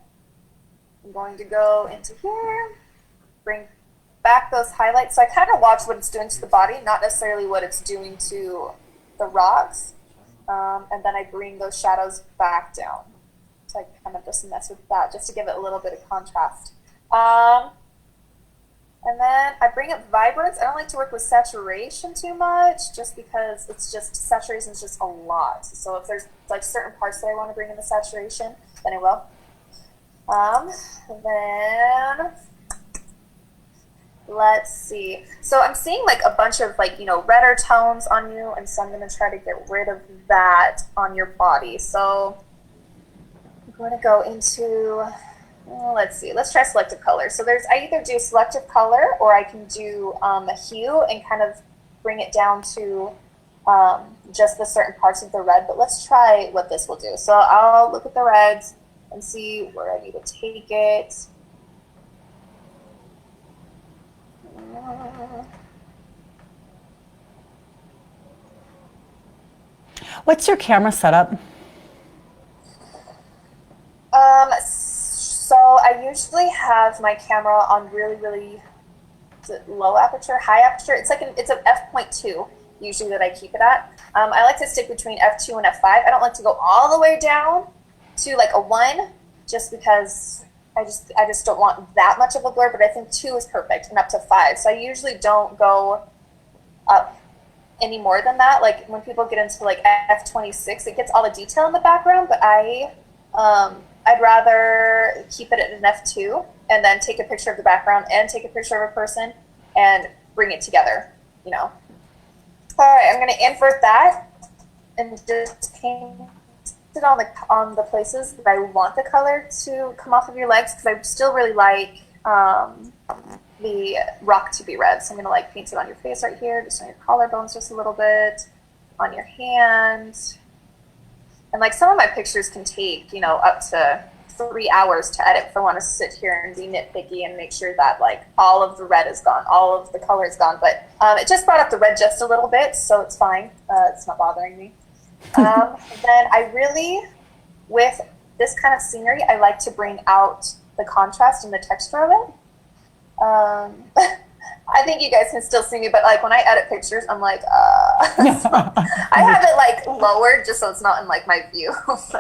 I'm going to go into here, bring back those highlights. So I kind of watch what it's doing to the body, not necessarily what it's doing to the rocks. And then I bring those shadows back down. So I kind of just mess with that just to give it a little bit of contrast. And then I bring up vibrance. I don't like to work with saturation too much just because it's just, saturation is just a lot. So if there's like certain parts that I want to bring in the saturation, then I will. Then let's see. So I'm seeing like a bunch of like, you know, redder tones on you. And so I'm going to try to get rid of that on your body. So I'm going to go into... let's see, let's try selective color. So I either do selective color or I can do a hue and kind of bring it down to just the certain parts of the red. But let's try what this will do. So I'll look at the reds and see where I need to take it. What's your camera setup? So I usually have my camera on really, really low aperture, high aperture. It's like it's an f.2 usually that I keep it at. I like to stick between f2 and f5. I don't like to go all the way down to like a 1 just because I just don't want that much of a blur, but I think 2 is perfect and up to 5. So I usually don't go up any more than that. Like when people get into like f26, it gets all the detail in the background, but I'd rather keep it at an f2 and then take a picture of the background and take a picture of a person and bring it together, you know. All right, I'm going to invert that and just paint it on the places that I want the color to come off of your legs, because I still really like the rock to be red. So I'm gonna like paint it on your face right here, just on your collarbones just a little bit, on your hand. And like some of my pictures can take, you know, up to 3 hours to edit if I want to sit here and be nitpicky and make sure that like all of the red is gone, all of the color is gone. But it just brought up the red just a little bit, so it's fine. It's not bothering me. Then I really, with this kind of scenery, I like to bring out the contrast and the texture of it. I think you guys can still see me, but like when I edit pictures, I'm like, so I have it like lowered just so it's not in like my view.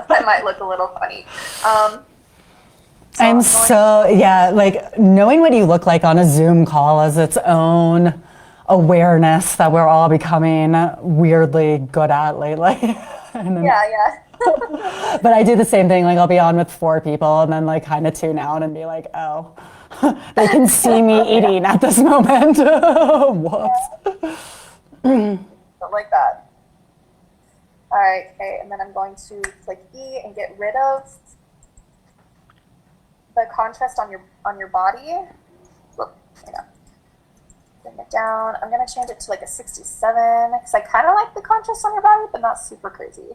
I might look a little funny. Like knowing what you look like on a Zoom call is its own awareness that we're all becoming weirdly good at lately. Yeah. But I do the same thing. Like I'll be on with 4 people and then like kind of tune out and be like, oh, they can see me eating at this moment. Whoops. Something like that. All right, okay, and then I'm going to click E and get rid of the contrast on your body. Whoop, hang on. Bring it down. I'm gonna change it to like a 67 because I kind of like the contrast on your body, but not super crazy.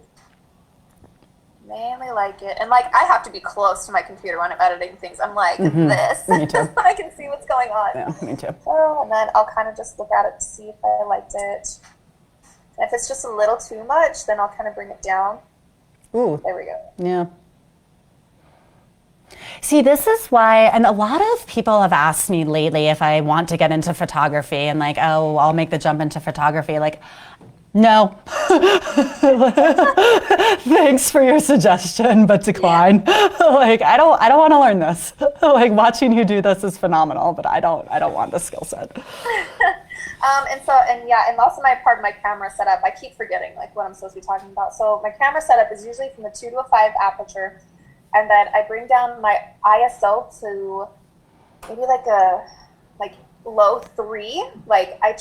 Mainly like it, and like I have to be close to my computer when I'm editing things. I'm like this. Me too. I can see what's going on. Yeah, me too. Oh, and then I'll kind of just look at it to see if I liked it. And if it's just a little too much, then I'll kind of bring it down. Ooh. There we go. Yeah. See, this is why, and a lot of people have asked me lately if I want to get into photography and like, oh, I'll make the jump into photography. Like, no. Thanks for your suggestion, but decline. Like, I don't want to learn this. Like, watching you do this is phenomenal, but I don't want the skill set. And also part of my camera setup, I keep forgetting like what I'm supposed to be talking about. So my camera setup is usually from a 2 to a 5 aperture, and then I bring down my ISO to maybe like a low 3. Like I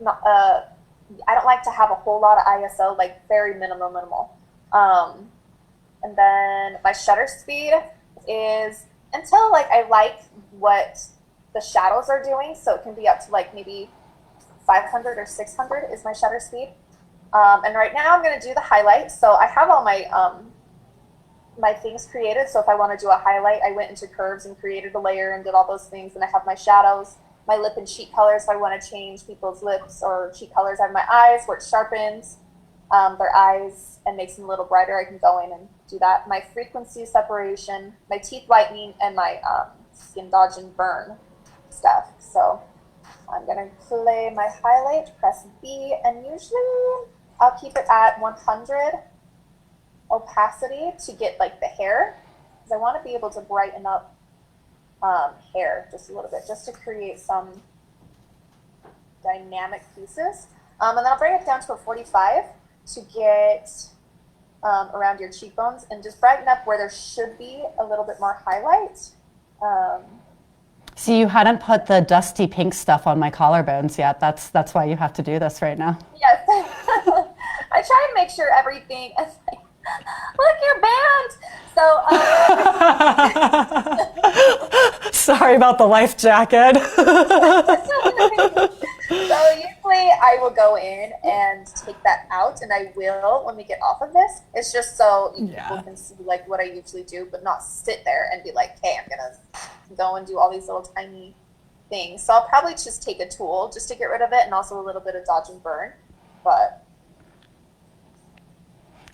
don't like to have a whole lot of ISO, like very minimal. And then my shutter speed is until like I like what the shadows are doing, so it can be up to like maybe 500 or 600 is my shutter speed. And right now I'm going to do the highlight. So I have all my my things created. So if I want to do a highlight, I went into curves and created a layer and did all those things. And I have my shadows, my lip and cheek colors. If I want to change people's lips or cheek colors, I have my eyes where it sharpens their eyes and makes them a little brighter. I can go in and do that. My frequency separation, my teeth whitening, and my skin dodge and burn stuff. So I'm going to play my highlight, press B, and usually I'll keep it at 100 opacity to get like the hair, because I want to be able to brighten up hair just a little bit, just to create some dynamic pieces. And then I'll bring it down to a 45 to get around your cheekbones and just brighten up where there should be a little bit more highlight. See, you hadn't put the dusty pink stuff on my collarbones yet. That's why you have to do this right now. Yes. I try and make sure everything is like, look, you're banned. So sorry about the life jacket. So usually I will go in and take that out, and I will when we get off of this. It's just so people can see like what I usually do, but not sit there and be like, hey, I'm gonna go and do all these little tiny things. So I'll probably just take a tool just to get rid of it, and also a little bit of dodge and burn. But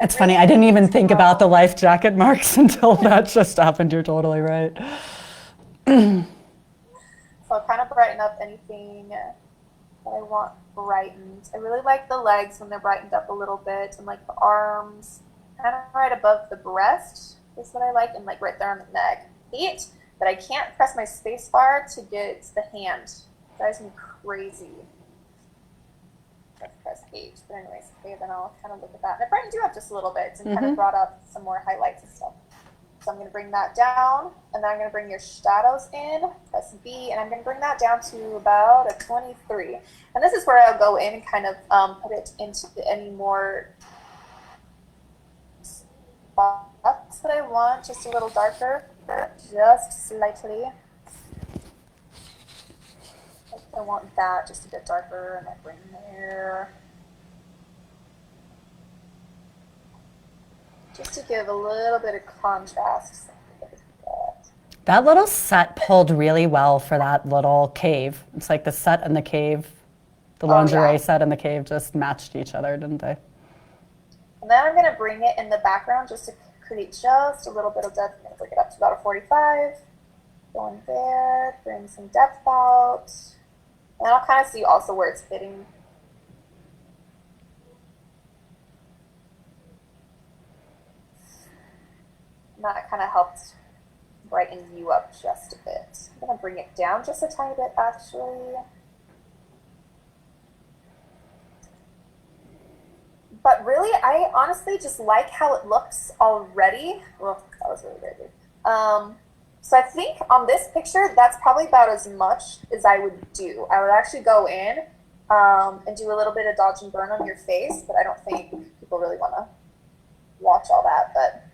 it's funny, I didn't even think about the life jacket marks until that just happened. You're totally right. So I'll kind of brighten up anything that I want brightened. I really like the legs when they're brightened up a little bit, and like the arms, kind of right above the breast is what I like, and like right there on the neck. Feet, but I can't press my space bar to get the hand. It drives me crazy. Let's press H, but anyways, okay, then I'll kind of look at that. And I brightened you up just a little bit and kind of brought up some more highlights and stuff. So I'm going to bring that down, and then I'm going to bring your shadows in, press B, and I'm going to bring that down to about a 23. And this is where I'll go in and kind of put it into any more spots that I want just a little darker, just slightly. I want that just a bit darker, and I bring there. Just to give a little bit of contrast. That little set pulled really well for that little cave. It's like the set and the cave, the lingerie set and the cave just matched each other, didn't they? And then I'm going to bring it in the background just to create just a little bit of depth. I'm going to bring it up to about a 45. Go in there, bring some depth out. And I'll kind of see also where it's fitting. And that kind of helped brighten you up just a bit. I'm going to bring it down just a tiny bit, actually. But really, I honestly just like how it looks already. Well, that was really good. So I think on this picture, that's probably about as much as I would do. I would actually go in and do a little bit of dodge and burn on your face, but I don't think people really want to watch all that. But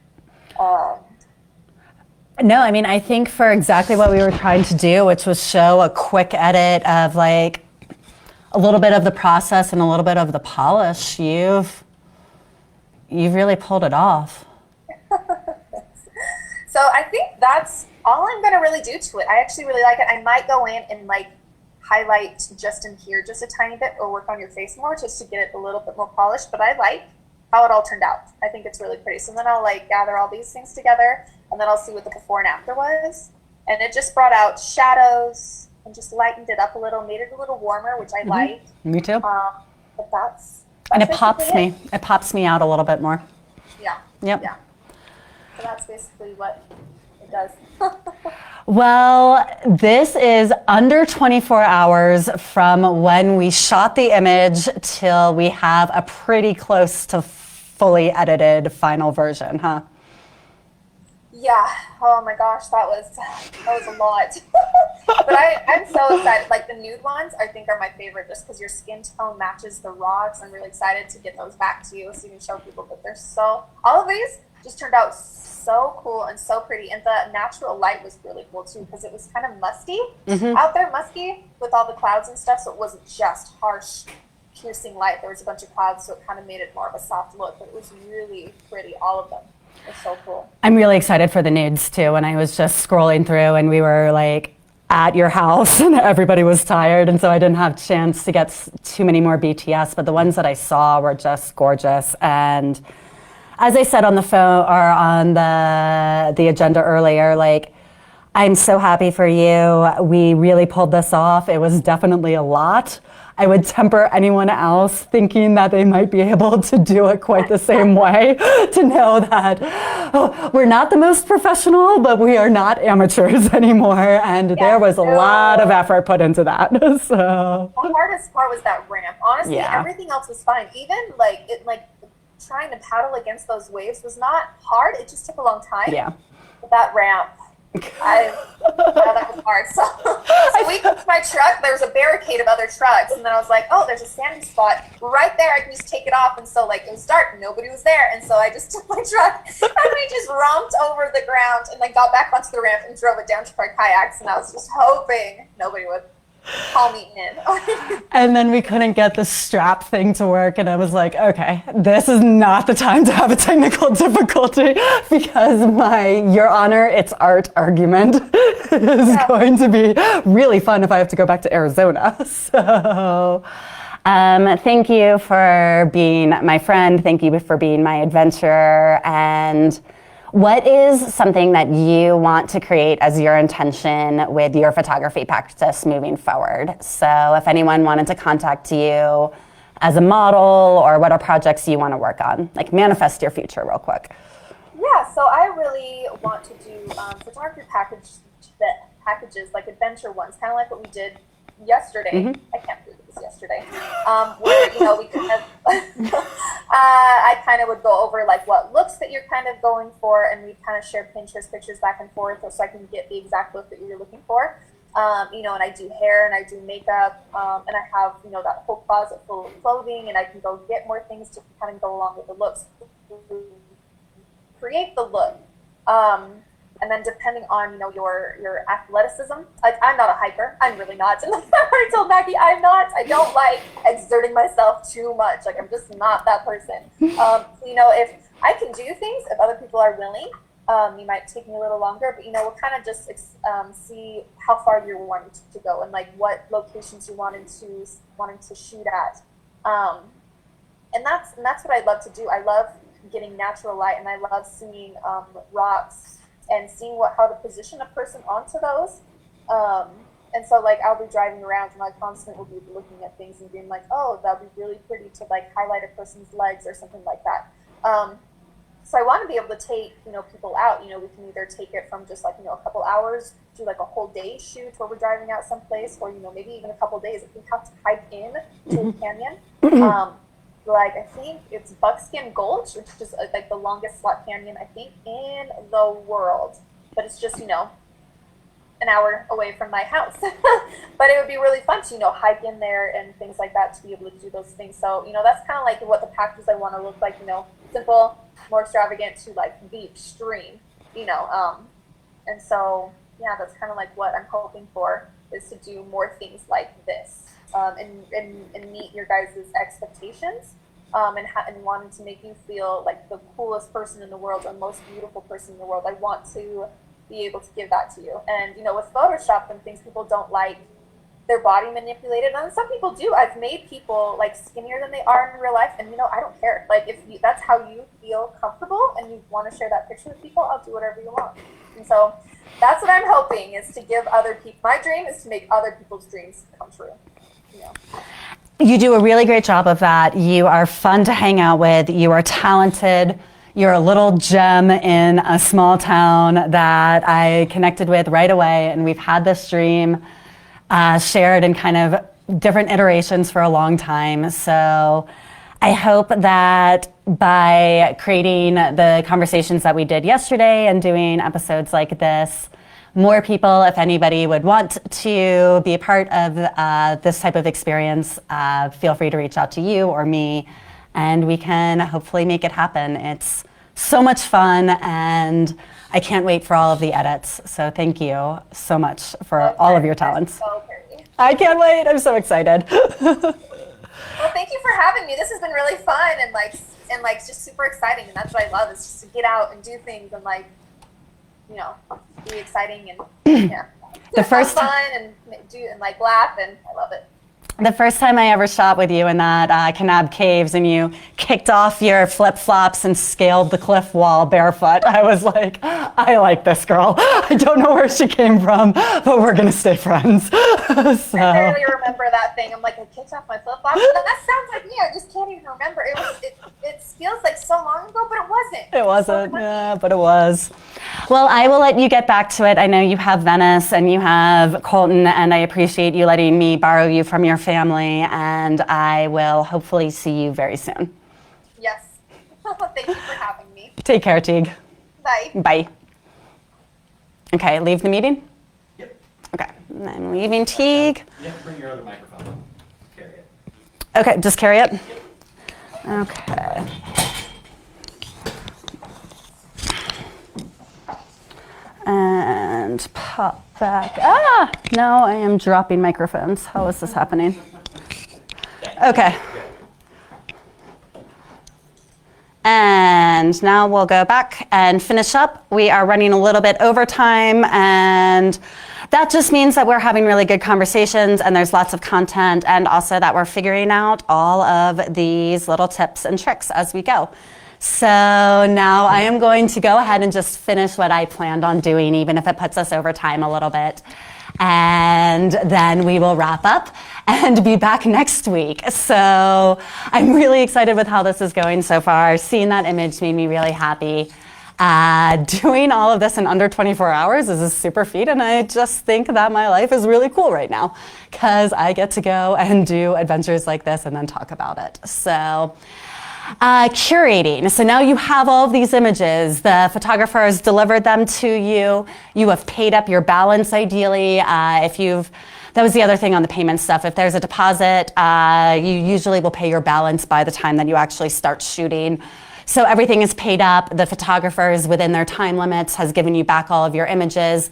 no, I mean, I think for exactly what we were trying to do, which was show a quick edit of like a little bit of the process and a little bit of the polish, you've really pulled it off. So I think that's all I'm going to really do to it. I actually really like it. I might go in and like highlight just in here just a tiny bit, or work on your face more just to get it a little bit more polished. But I like how it all turned out. I think it's really pretty. So then I'll like gather all these things together, and then I'll see what the before and after was. And it just brought out shadows and just lightened it up a little, made it a little warmer, which I like. Me too. But that's and it pops me out a little bit more. Yeah. Yep. Yeah. So that's basically what it does. Well, this is under 24 hours from when we shot the image till we have a pretty close to fully edited final version, huh? Yeah. Oh my gosh, that was a lot. But I'm so excited. Like the nude ones, I think are my favorite, just because your skin tone matches the rocks. I'm really excited to get those back to you so you can show people. But they're all of these just turned out so cool and so pretty. And the natural light was really cool too, because it was kind of musty out there, musky with all the clouds and stuff. So it wasn't just harsh, piercing light. There was a bunch of clouds, so it kind of made it more of a soft look. But it was really pretty, all of them. It's so cool. I'm really excited for the nudes too. And I was just scrolling through, and we were like at your house, and everybody was tired, and so I didn't have a chance to get too many more BTS. But the ones that I saw were just gorgeous. And as I said on the phone or on the agenda earlier, like, I'm so happy for you. We really pulled this off. It was definitely a lot. I would temper anyone else thinking that they might be able to do it quite the same way, to know that we're not the most professional, but we are not amateurs anymore. And there was a lot of effort put into that. So the hardest part was that ramp. Honestly, everything else was fine. Even like trying to paddle against those waves was not hard. It just took a long time. Yeah. But that ramp, that was hard. So we took my truck. There was a barricade of other trucks, and then I was like, "Oh, there's a standing spot right there. I can just take it off." And so, like, it was dark, nobody was there, and so I just took my truck and we just romped over the ground and then got back onto the ramp and drove it down to our kayaks. And I was just hoping nobody would call me in. And then we couldn't get the strap thing to work, and I was like, okay, this is not the time to have a technical difficulty, because your honor, it's art argument is going to be really fun if I have to go back to Arizona. So thank you for being my friend. Thank you for being my adventurer. And what is something that you want to create as your intention with your photography practice moving forward? So if anyone wanted to contact you as a model, or what are projects you want to work on, like manifest your future real quick. Yeah, so I really want to do photography packages, like adventure ones, kind of like what we did yesterday. I can't believe it was yesterday. Where, we kind of, I kind of would go over like what looks that you're kind of going for, and we kind of share Pinterest pictures back and forth so I can get the exact look that you're looking for. And I do hair and I do makeup, and I have, that whole closet full of clothing, and I can go get more things to kind of go along with the looks. create the look. And then depending on, you know, your athleticism, like I'm not a hiker, I'm really not. And like I already told Maggie, I'm not. I don't like exerting myself too much. Like I'm just not that person. You know, if I can do things, if other people are willing, it might take me a little longer, but you know, we'll kind of just see how far you're wanting to go and like what locations you're wanting to shoot at. And that's what I love to do. I love getting natural light, and I love seeing rocks and seeing how to position a person onto those. And so like I'll be driving around and I constantly will be looking at things and being like, oh, that'd be really pretty to like highlight a person's legs or something like that. So I want to be able to take, you know, people out. You know, we can either take it from just like, you know, a couple hours to like a whole day shoot where we're driving out someplace, or, you know, maybe even a couple days if we have to hike in to a canyon. Like I think it's Buckskin Gulch, which is like the longest slot canyon I think in the world, but it's just, you know, an hour away from my house. But it would be really fun to, you know, hike in there and things like that, to be able to do those things. So, you know, that's kind of like what the packages I want to look like, you know, simple, more extravagant to like the extreme, you know. And so yeah, that's kind of like what I'm hoping for, is to do more things like this. And meet your guys' expectations, and wanting to make you feel like the coolest person in the world or most beautiful person in the world. I want to be able to give that to you. And, you know, with Photoshop and things, people don't like their body manipulated. And some people do. I've made people like skinnier than they are in real life. And, you know, I don't care. Like if that's how you feel comfortable and you want to share that picture with people, I'll do whatever you want. And so that's what I'm hoping, is to give other people, my dream is to make other people's dreams come true. You do a really great job of that. You are fun to hang out with. You are talented. You're a little gem in a small town that I connected with right away. And we've had this dream shared in kind of different iterations for a long time. So I hope that by creating the conversations that we did yesterday and doing episodes like this, more people, if anybody would want to be a part of this type of experience, feel free to reach out to you or me, and we can hopefully make it happen. It's so much fun, and I can't wait for all of the edits. So thank you so much for all of your talents. I can't wait. I'm so excited. Well, thank you for having me. This has been really fun and just super exciting, and that's what I love, is just to get out and do things and like, you know, be exciting and yeah, fun and do and like laugh, and I love it. The first time I ever shot with you in that Kanab Caves and you kicked off your flip-flops and scaled the cliff wall barefoot, I was like, I like this girl. I don't know where she came from, but we're going to stay friends. So. I barely remember that thing. I'm like, I kicked off my flip-flops. That sounds like me. I just can't even remember. It feels like so long ago, but it wasn't. It wasn't, yeah, but it was. Well, I will let you get back to it. I know you have Venice and you have Colton, and I appreciate you letting me borrow you from your family, and I will hopefully see you very soon. Yes. Thank you for having me. Take care, Teague. Bye. Bye. Okay, leave the meeting? Yep. Okay, I'm leaving Teague. You have to bring your other microphone. Carry it. Okay, just carry it? Yep. Okay. And pop back. Ah, no, I am dropping microphones. How is this happening? Okay. And now we'll go back and finish up. We are running a little bit over time, and that just means that we're having really good conversations and there's lots of content, and also that we're figuring out all of these little tips and tricks as we go. So now I am going to go ahead and just finish what I planned on doing, even if it puts us over time a little bit. And then we will wrap up and be back next week. So I'm really excited with how this is going so far. Seeing that image made me really happy. Doing all of this in under 24 hours is a super feat, and I just think that my life is really cool right now because I get to go and do adventures like this and then talk about it. So. Curating. So now you have all of these images. The photographer has delivered them to you. You have paid up your balance ideally. That was the other thing on the payment stuff. If there's a deposit, you usually will pay your balance by the time that you actually start shooting. So everything is paid up. The photographers within their time limits has given you back all of your images.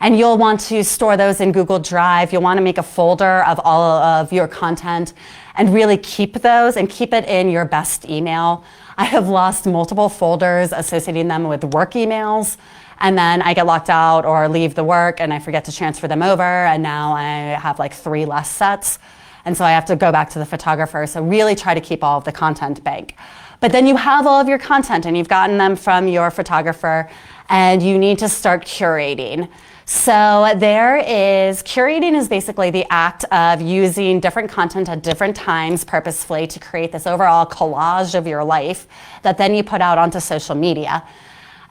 And you'll want to store those in Google Drive. You'll want to make a folder of all of your content and really keep those and keep it in your best email. I have lost multiple folders associating them with work emails, and then I get locked out or leave the work and I forget to transfer them over, and now I have like 3 less sets. And so I have to go back to the photographer. So really try to keep all of the content bank. But then you have all of your content and you've gotten them from your photographer, and you need to start curating. So curating is basically the act of using different content at different times purposefully to create this overall collage of your life that then you put out onto social media.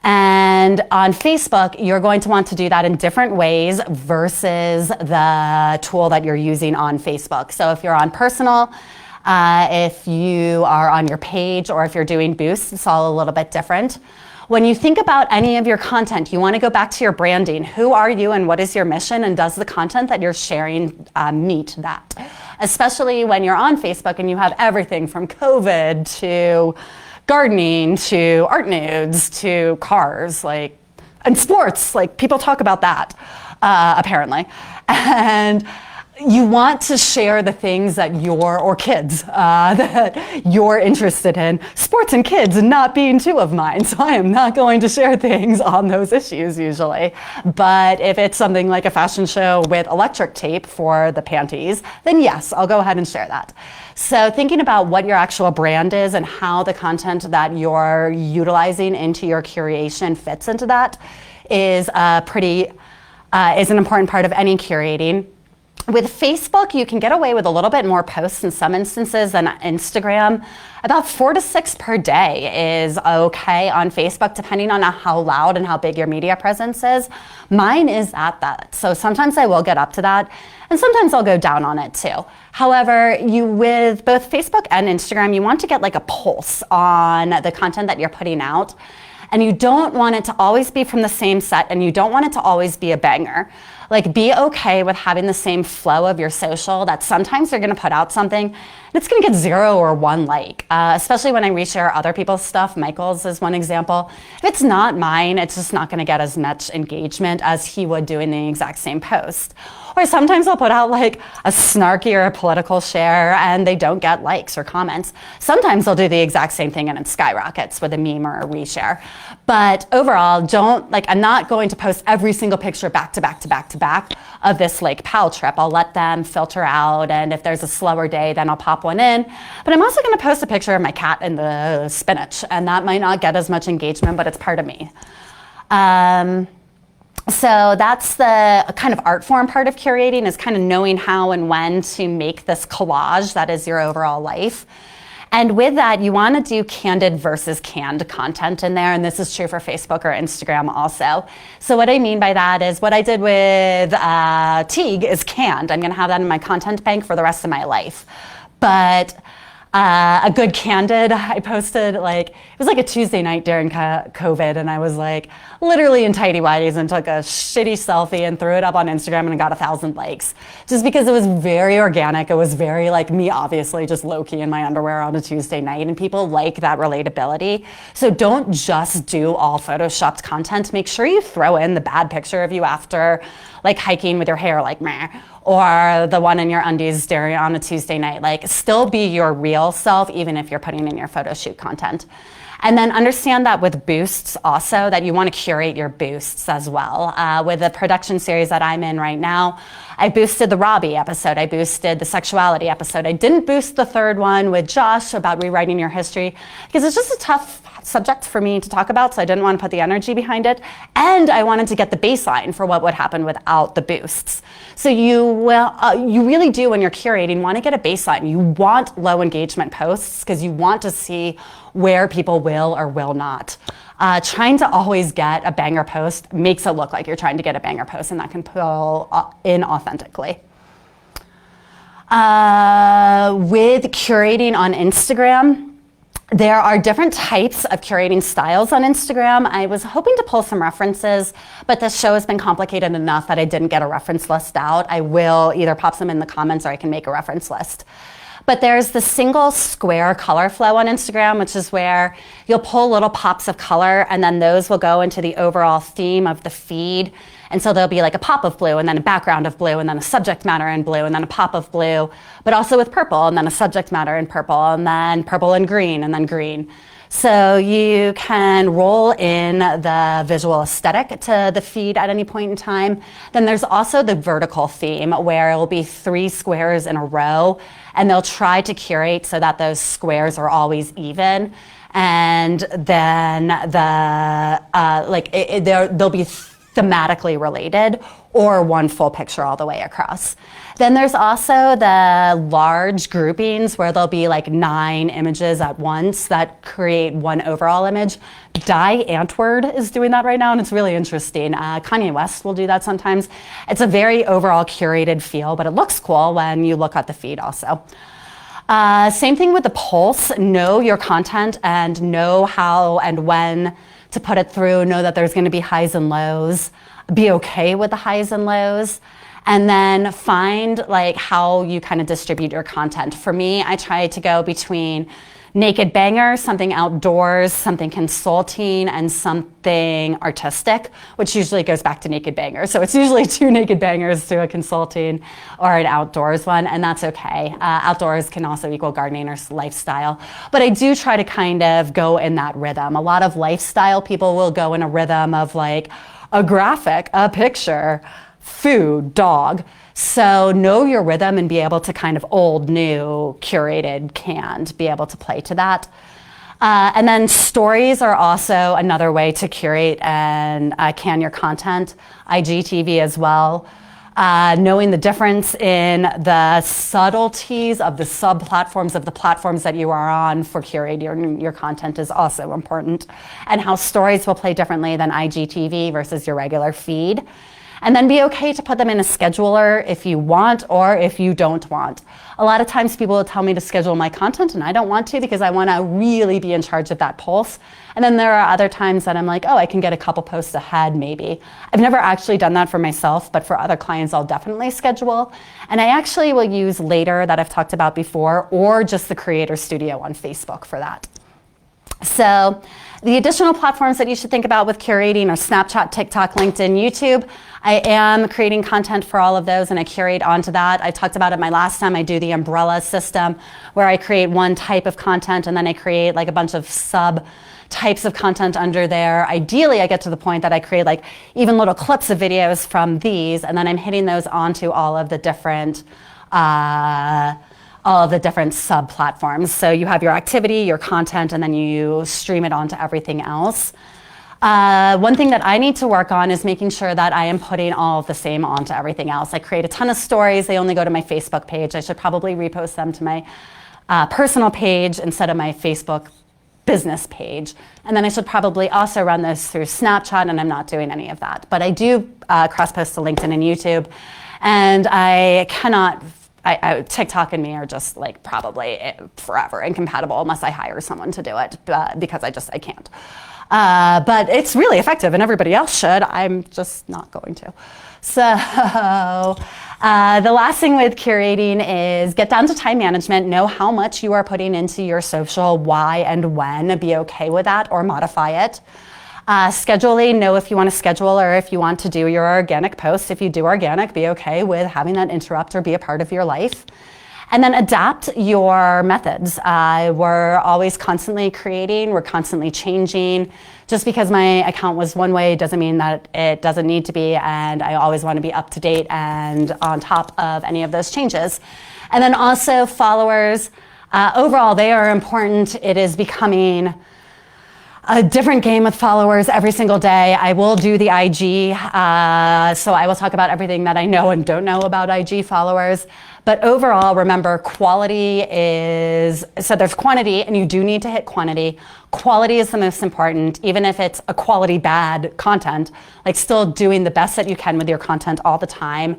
And on Facebook, you're going to want to do that in different ways versus the tool that you're using on Facebook. So if you're on personal, if you are on your page, or if you're doing boosts, it's all a little bit different. When you think about any of your content, you want to go back to your branding. Who are you and what is your mission, and does the content that you're sharing meet that? Especially when you're on Facebook and you have everything from COVID to gardening to art nudes to cars, and sports. People talk about that, apparently. And you want to share the things that or kids, that you're interested in. Sports and kids not being 2 of mine, so I am not going to share things on those issues usually. But if it's something like a fashion show with electric tape for the panties, then yes, I'll go ahead and share that. So thinking about what your actual brand is and how the content that you're utilizing into your curation fits into that is is an important part of any curating. With Facebook, you can get away with a little bit more posts in some instances than Instagram. About 4 to 6 per day is okay on Facebook, depending on how loud and how big your media presence is. Mine is at that. So sometimes I will get up to that, and sometimes I'll go down on it too. However, with both Facebook and Instagram, you want to get a pulse on the content that you're putting out. And you don't want it to always be from the same set, and you don't want it to always be a banger. Be okay with having the same flow of your social, that sometimes you're gonna put out something and it's gonna get 0 or 1 like, especially when I reshare other people's stuff. Michael's is one example. If it's not mine, it's just not gonna get as much engagement as he would doing the exact same post. Or sometimes I'll put out a snarky or a political share and they don't get likes or comments. Sometimes I'll do the exact same thing and it skyrockets with a meme or a reshare. But overall, I'm not going to post every single picture back to back to back to back of this Lake Powell trip. I'll let them filter out, and if there's a slower day, then I'll pop one in. But I'm also gonna post a picture of my cat in the spinach, and that might not get as much engagement, but it's part of me. So that's the kind of art form part of curating, is kind of knowing how and when to make this collage that is your overall life. And with that, you want to do candid versus canned content in there, and this is true for Facebook or Instagram also. So what I mean by that is what I did with Teague is canned. I'm going to have that in my content bank for the rest of my life. But a good candid, I posted it was a Tuesday night during COVID, and I was literally in tighty whities and took a shitty selfie and threw it up on Instagram, and it got 1,000 likes. Just because it was very organic. It was very me, obviously, just low-key in my underwear on a Tuesday night, and people like that relatability. So don't just do all photoshopped content. Make sure you throw in the bad picture of you after hiking with your hair meh, or the one in your undies during on a Tuesday night. Still be your real self, even if you're putting in your photo shoot content. And then understand that with boosts also, that you want to curate your boosts as well. With the production series that I'm in right now, I boosted the Robbie episode. I boosted the sexuality episode. I didn't boost the 3rd one with Josh about rewriting your history, because it's just a tough subject for me to talk about, so I didn't want to put the energy behind it. And I wanted to get the baseline for what would happen without the boosts. So you really do, when you're curating, want to get a baseline. You want low engagement posts because you want to see where people will or will not. Trying to always get a banger post makes it look like you're trying to get a banger post, and that can pull in authentically. With curating on Instagram, there are different types of curating styles on Instagram. I was hoping to pull some references, but this show has been complicated enough that I didn't get a reference list out. I will either pop some in the comments or I can make a reference list. But there's the single square color flow on Instagram, which is where you'll pull little pops of color and then those will go into the overall theme of the feed. And so there'll be like a pop of blue and then a background of blue and then a subject matter in blue and then a pop of blue, but also with purple and then a subject matter in purple and then purple and then green. So you can roll in the visual aesthetic to the feed at any point in time. Then there's also the vertical theme where it will be 3 squares in a row and they'll try to curate so that those squares are always even. And then they'll be thematically related or one full picture all the way across. Then there's also the large groupings where there'll be like 9 images at once that create one overall image. Die Antwoord is doing that right now and it's really interesting. Kanye West will do that sometimes. It's a very overall curated feel, but it looks cool when you look at the feed also. Same thing with the pulse. Know your content and know how and when to put it through. Know that there's going to be highs and lows. Be okay with the highs and lows. And then find like how you kind of distribute your content. For me, I try to go between naked banger, something outdoors, something consulting, and something artistic, which usually goes back to naked banger. So it's usually 2 naked bangers to a consulting or an outdoors one, and that's okay. Outdoors can also equal gardening or lifestyle. But I do try to kind of go in that rhythm. A lot of lifestyle people will go in a rhythm of like a graphic, a picture, food, dog. So know your rhythm and be able to kind of old, new, curated, canned, be able to play to that. And then stories are also another way to curate and can your content. IGTV as well. Knowing the difference in the subtleties of the sub-platforms of the platforms that you are on for curating your content is also important. And how stories will play differently than IGTV versus your regular feed. And then be okay to put them in a scheduler if you want or if you don't want. A lot of times people will tell me to schedule my content and I don't want to because I want to really be in charge of that pulse. And then there are other times that I'm like, oh, I can get a couple posts ahead maybe. I've never actually done that for myself, but for other clients I'll definitely schedule. And I actually will use Later that I've talked about before or just the Creator Studio on Facebook for that. So the additional platforms that you should think about with curating are Snapchat, TikTok, LinkedIn, YouTube. I am creating content for all of those and I curate onto that. I talked about it my last time. I do the umbrella system where I create one type of content and then I create like a bunch of sub types of content under there. Ideally, I get to the point that I create like even little clips of videos from these and then I'm hitting those onto all of the different sub-platforms. So you have your activity, your content, and then you stream it onto everything else. One thing that I need to work on is making sure that I am putting all of the same onto everything else. I create a ton of stories. They only go to my Facebook page. I should probably repost them to my personal page instead of my Facebook business page. And then I should probably also run those through Snapchat, and I'm not doing any of that. But I do cross-post to LinkedIn and YouTube, and I cannot TikTok and me are just like probably forever incompatible unless I hire someone to do it because I can't. But it's really effective and everybody else should. I'm just not going to. So the last thing with curating is get down to time management. Know how much you are putting into your social, why and when. Be okay with that or modify it. Scheduling, know if you want to schedule or if you want to do your organic posts. If you do organic, be okay with having that interrupt or be a part of your life. And then adapt your methods. We're always constantly creating, we're constantly changing. Just because my account was one way doesn't mean that it doesn't need to be, and I always want to be up to date and on top of any of those changes. And then also followers, overall they are important. It is becoming a different game with followers every single day. I will do the IG, so I will talk about everything that I know and don't know about IG followers. But overall, remember, quality is, so there's quantity and you do need to hit quantity. Quality is the most important, even if it's a quality bad content, like still doing the best that you can with your content all the time.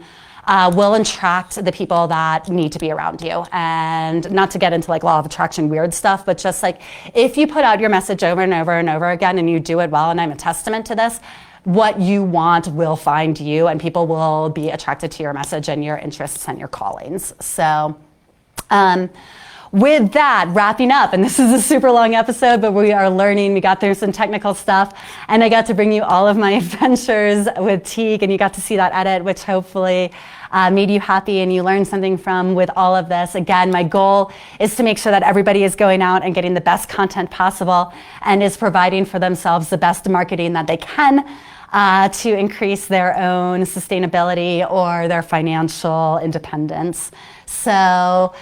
Will attract the people that need to be around you. And not to get into like law of attraction weird stuff, but just like if you put out your message over and over and over again and you do it well, and I'm a testament to this, what you want will find you and people will be attracted to your message and your interests and your callings. So With that, wrapping up, and this is a super long episode, but we are learning. We got through some technical stuff, and I got to bring you all of my adventures with Teague, and you got to see that edit, which hopefully made you happy and you learned something from with all of this. Again, my goal is to make sure that everybody is going out and getting the best content possible and is providing for themselves the best marketing that they can to increase their own sustainability or their financial independence. So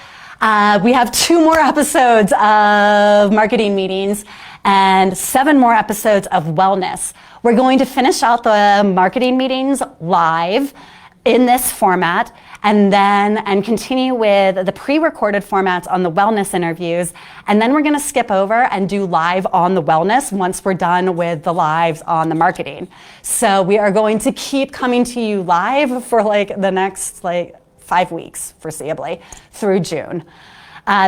we have 2 more episodes of marketing meetings and 7 more episodes of wellness. We're going to finish out the marketing meetings live in this format and continue with the pre-recorded formats on the wellness interviews. And then we're going to skip over and do live on the wellness once we're done with the lives on the marketing. So we are going to keep coming to you live for the next 5 weeks, foreseeably, through June.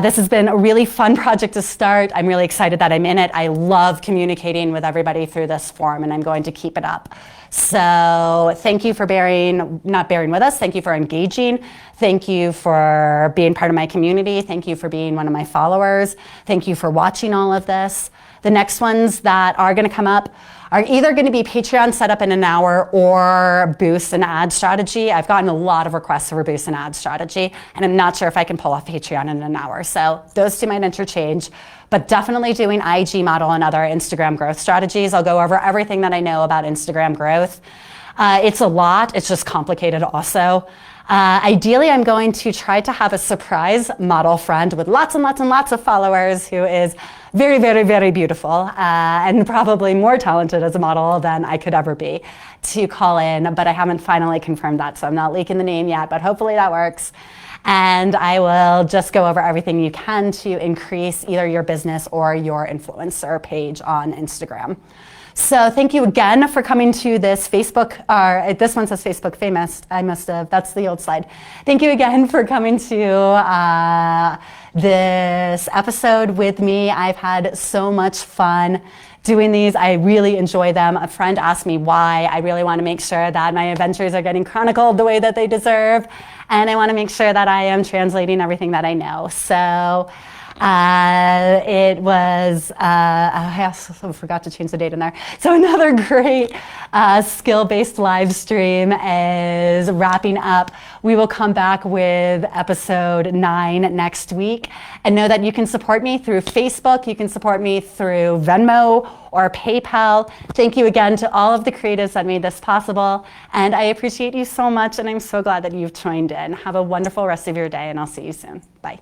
This has been a really fun project to start. I'm really excited that I'm in it. I love communicating with everybody through this forum, and I'm going to keep it up. So thank you for not bearing with us. Thank you for engaging. Thank you for being part of my community. Thank you for being one of my followers. Thank you for watching all of this. The next ones that are going to come up are either going to be Patreon set up in an hour or boost and ad strategy. I've gotten a lot of requests for boost and ad strategy, and I'm not sure if I can pull off Patreon in an hour. So those 2 might interchange, but definitely doing IG model and other Instagram growth strategies. I'll go over everything that I know about Instagram growth. It's a lot. It's just complicated also. Ideally, I'm going to try to have a surprise model friend with lots and lots and lots of followers who is very, very, very beautiful and probably more talented as a model than I could ever be to call in, but I haven't finally confirmed that, so I'm not leaking the name yet, but hopefully that works. And I will just go over everything you can to increase either your business or your influencer page on Instagram. So thank you again for coming to this Facebook, this one says Facebook Famous. That's the old slide. Thank you again for coming to this episode with me. I've had so much fun doing these. I really enjoy them. A friend asked me why. I really want to make sure that my adventures are getting chronicled the way that they deserve. And I want to make sure that I am translating everything that I know. So it was, I also forgot to change the date in there. So another great skill-based live stream is wrapping up. We will come back with episode 9 next week. And know that you can support me through Facebook. You can support me through Venmo or PayPal. Thank you again to all of the creatives that made this possible. And I appreciate you so much. And I'm so glad that you've joined in. Have a wonderful rest of your day, and I'll see you soon. Bye.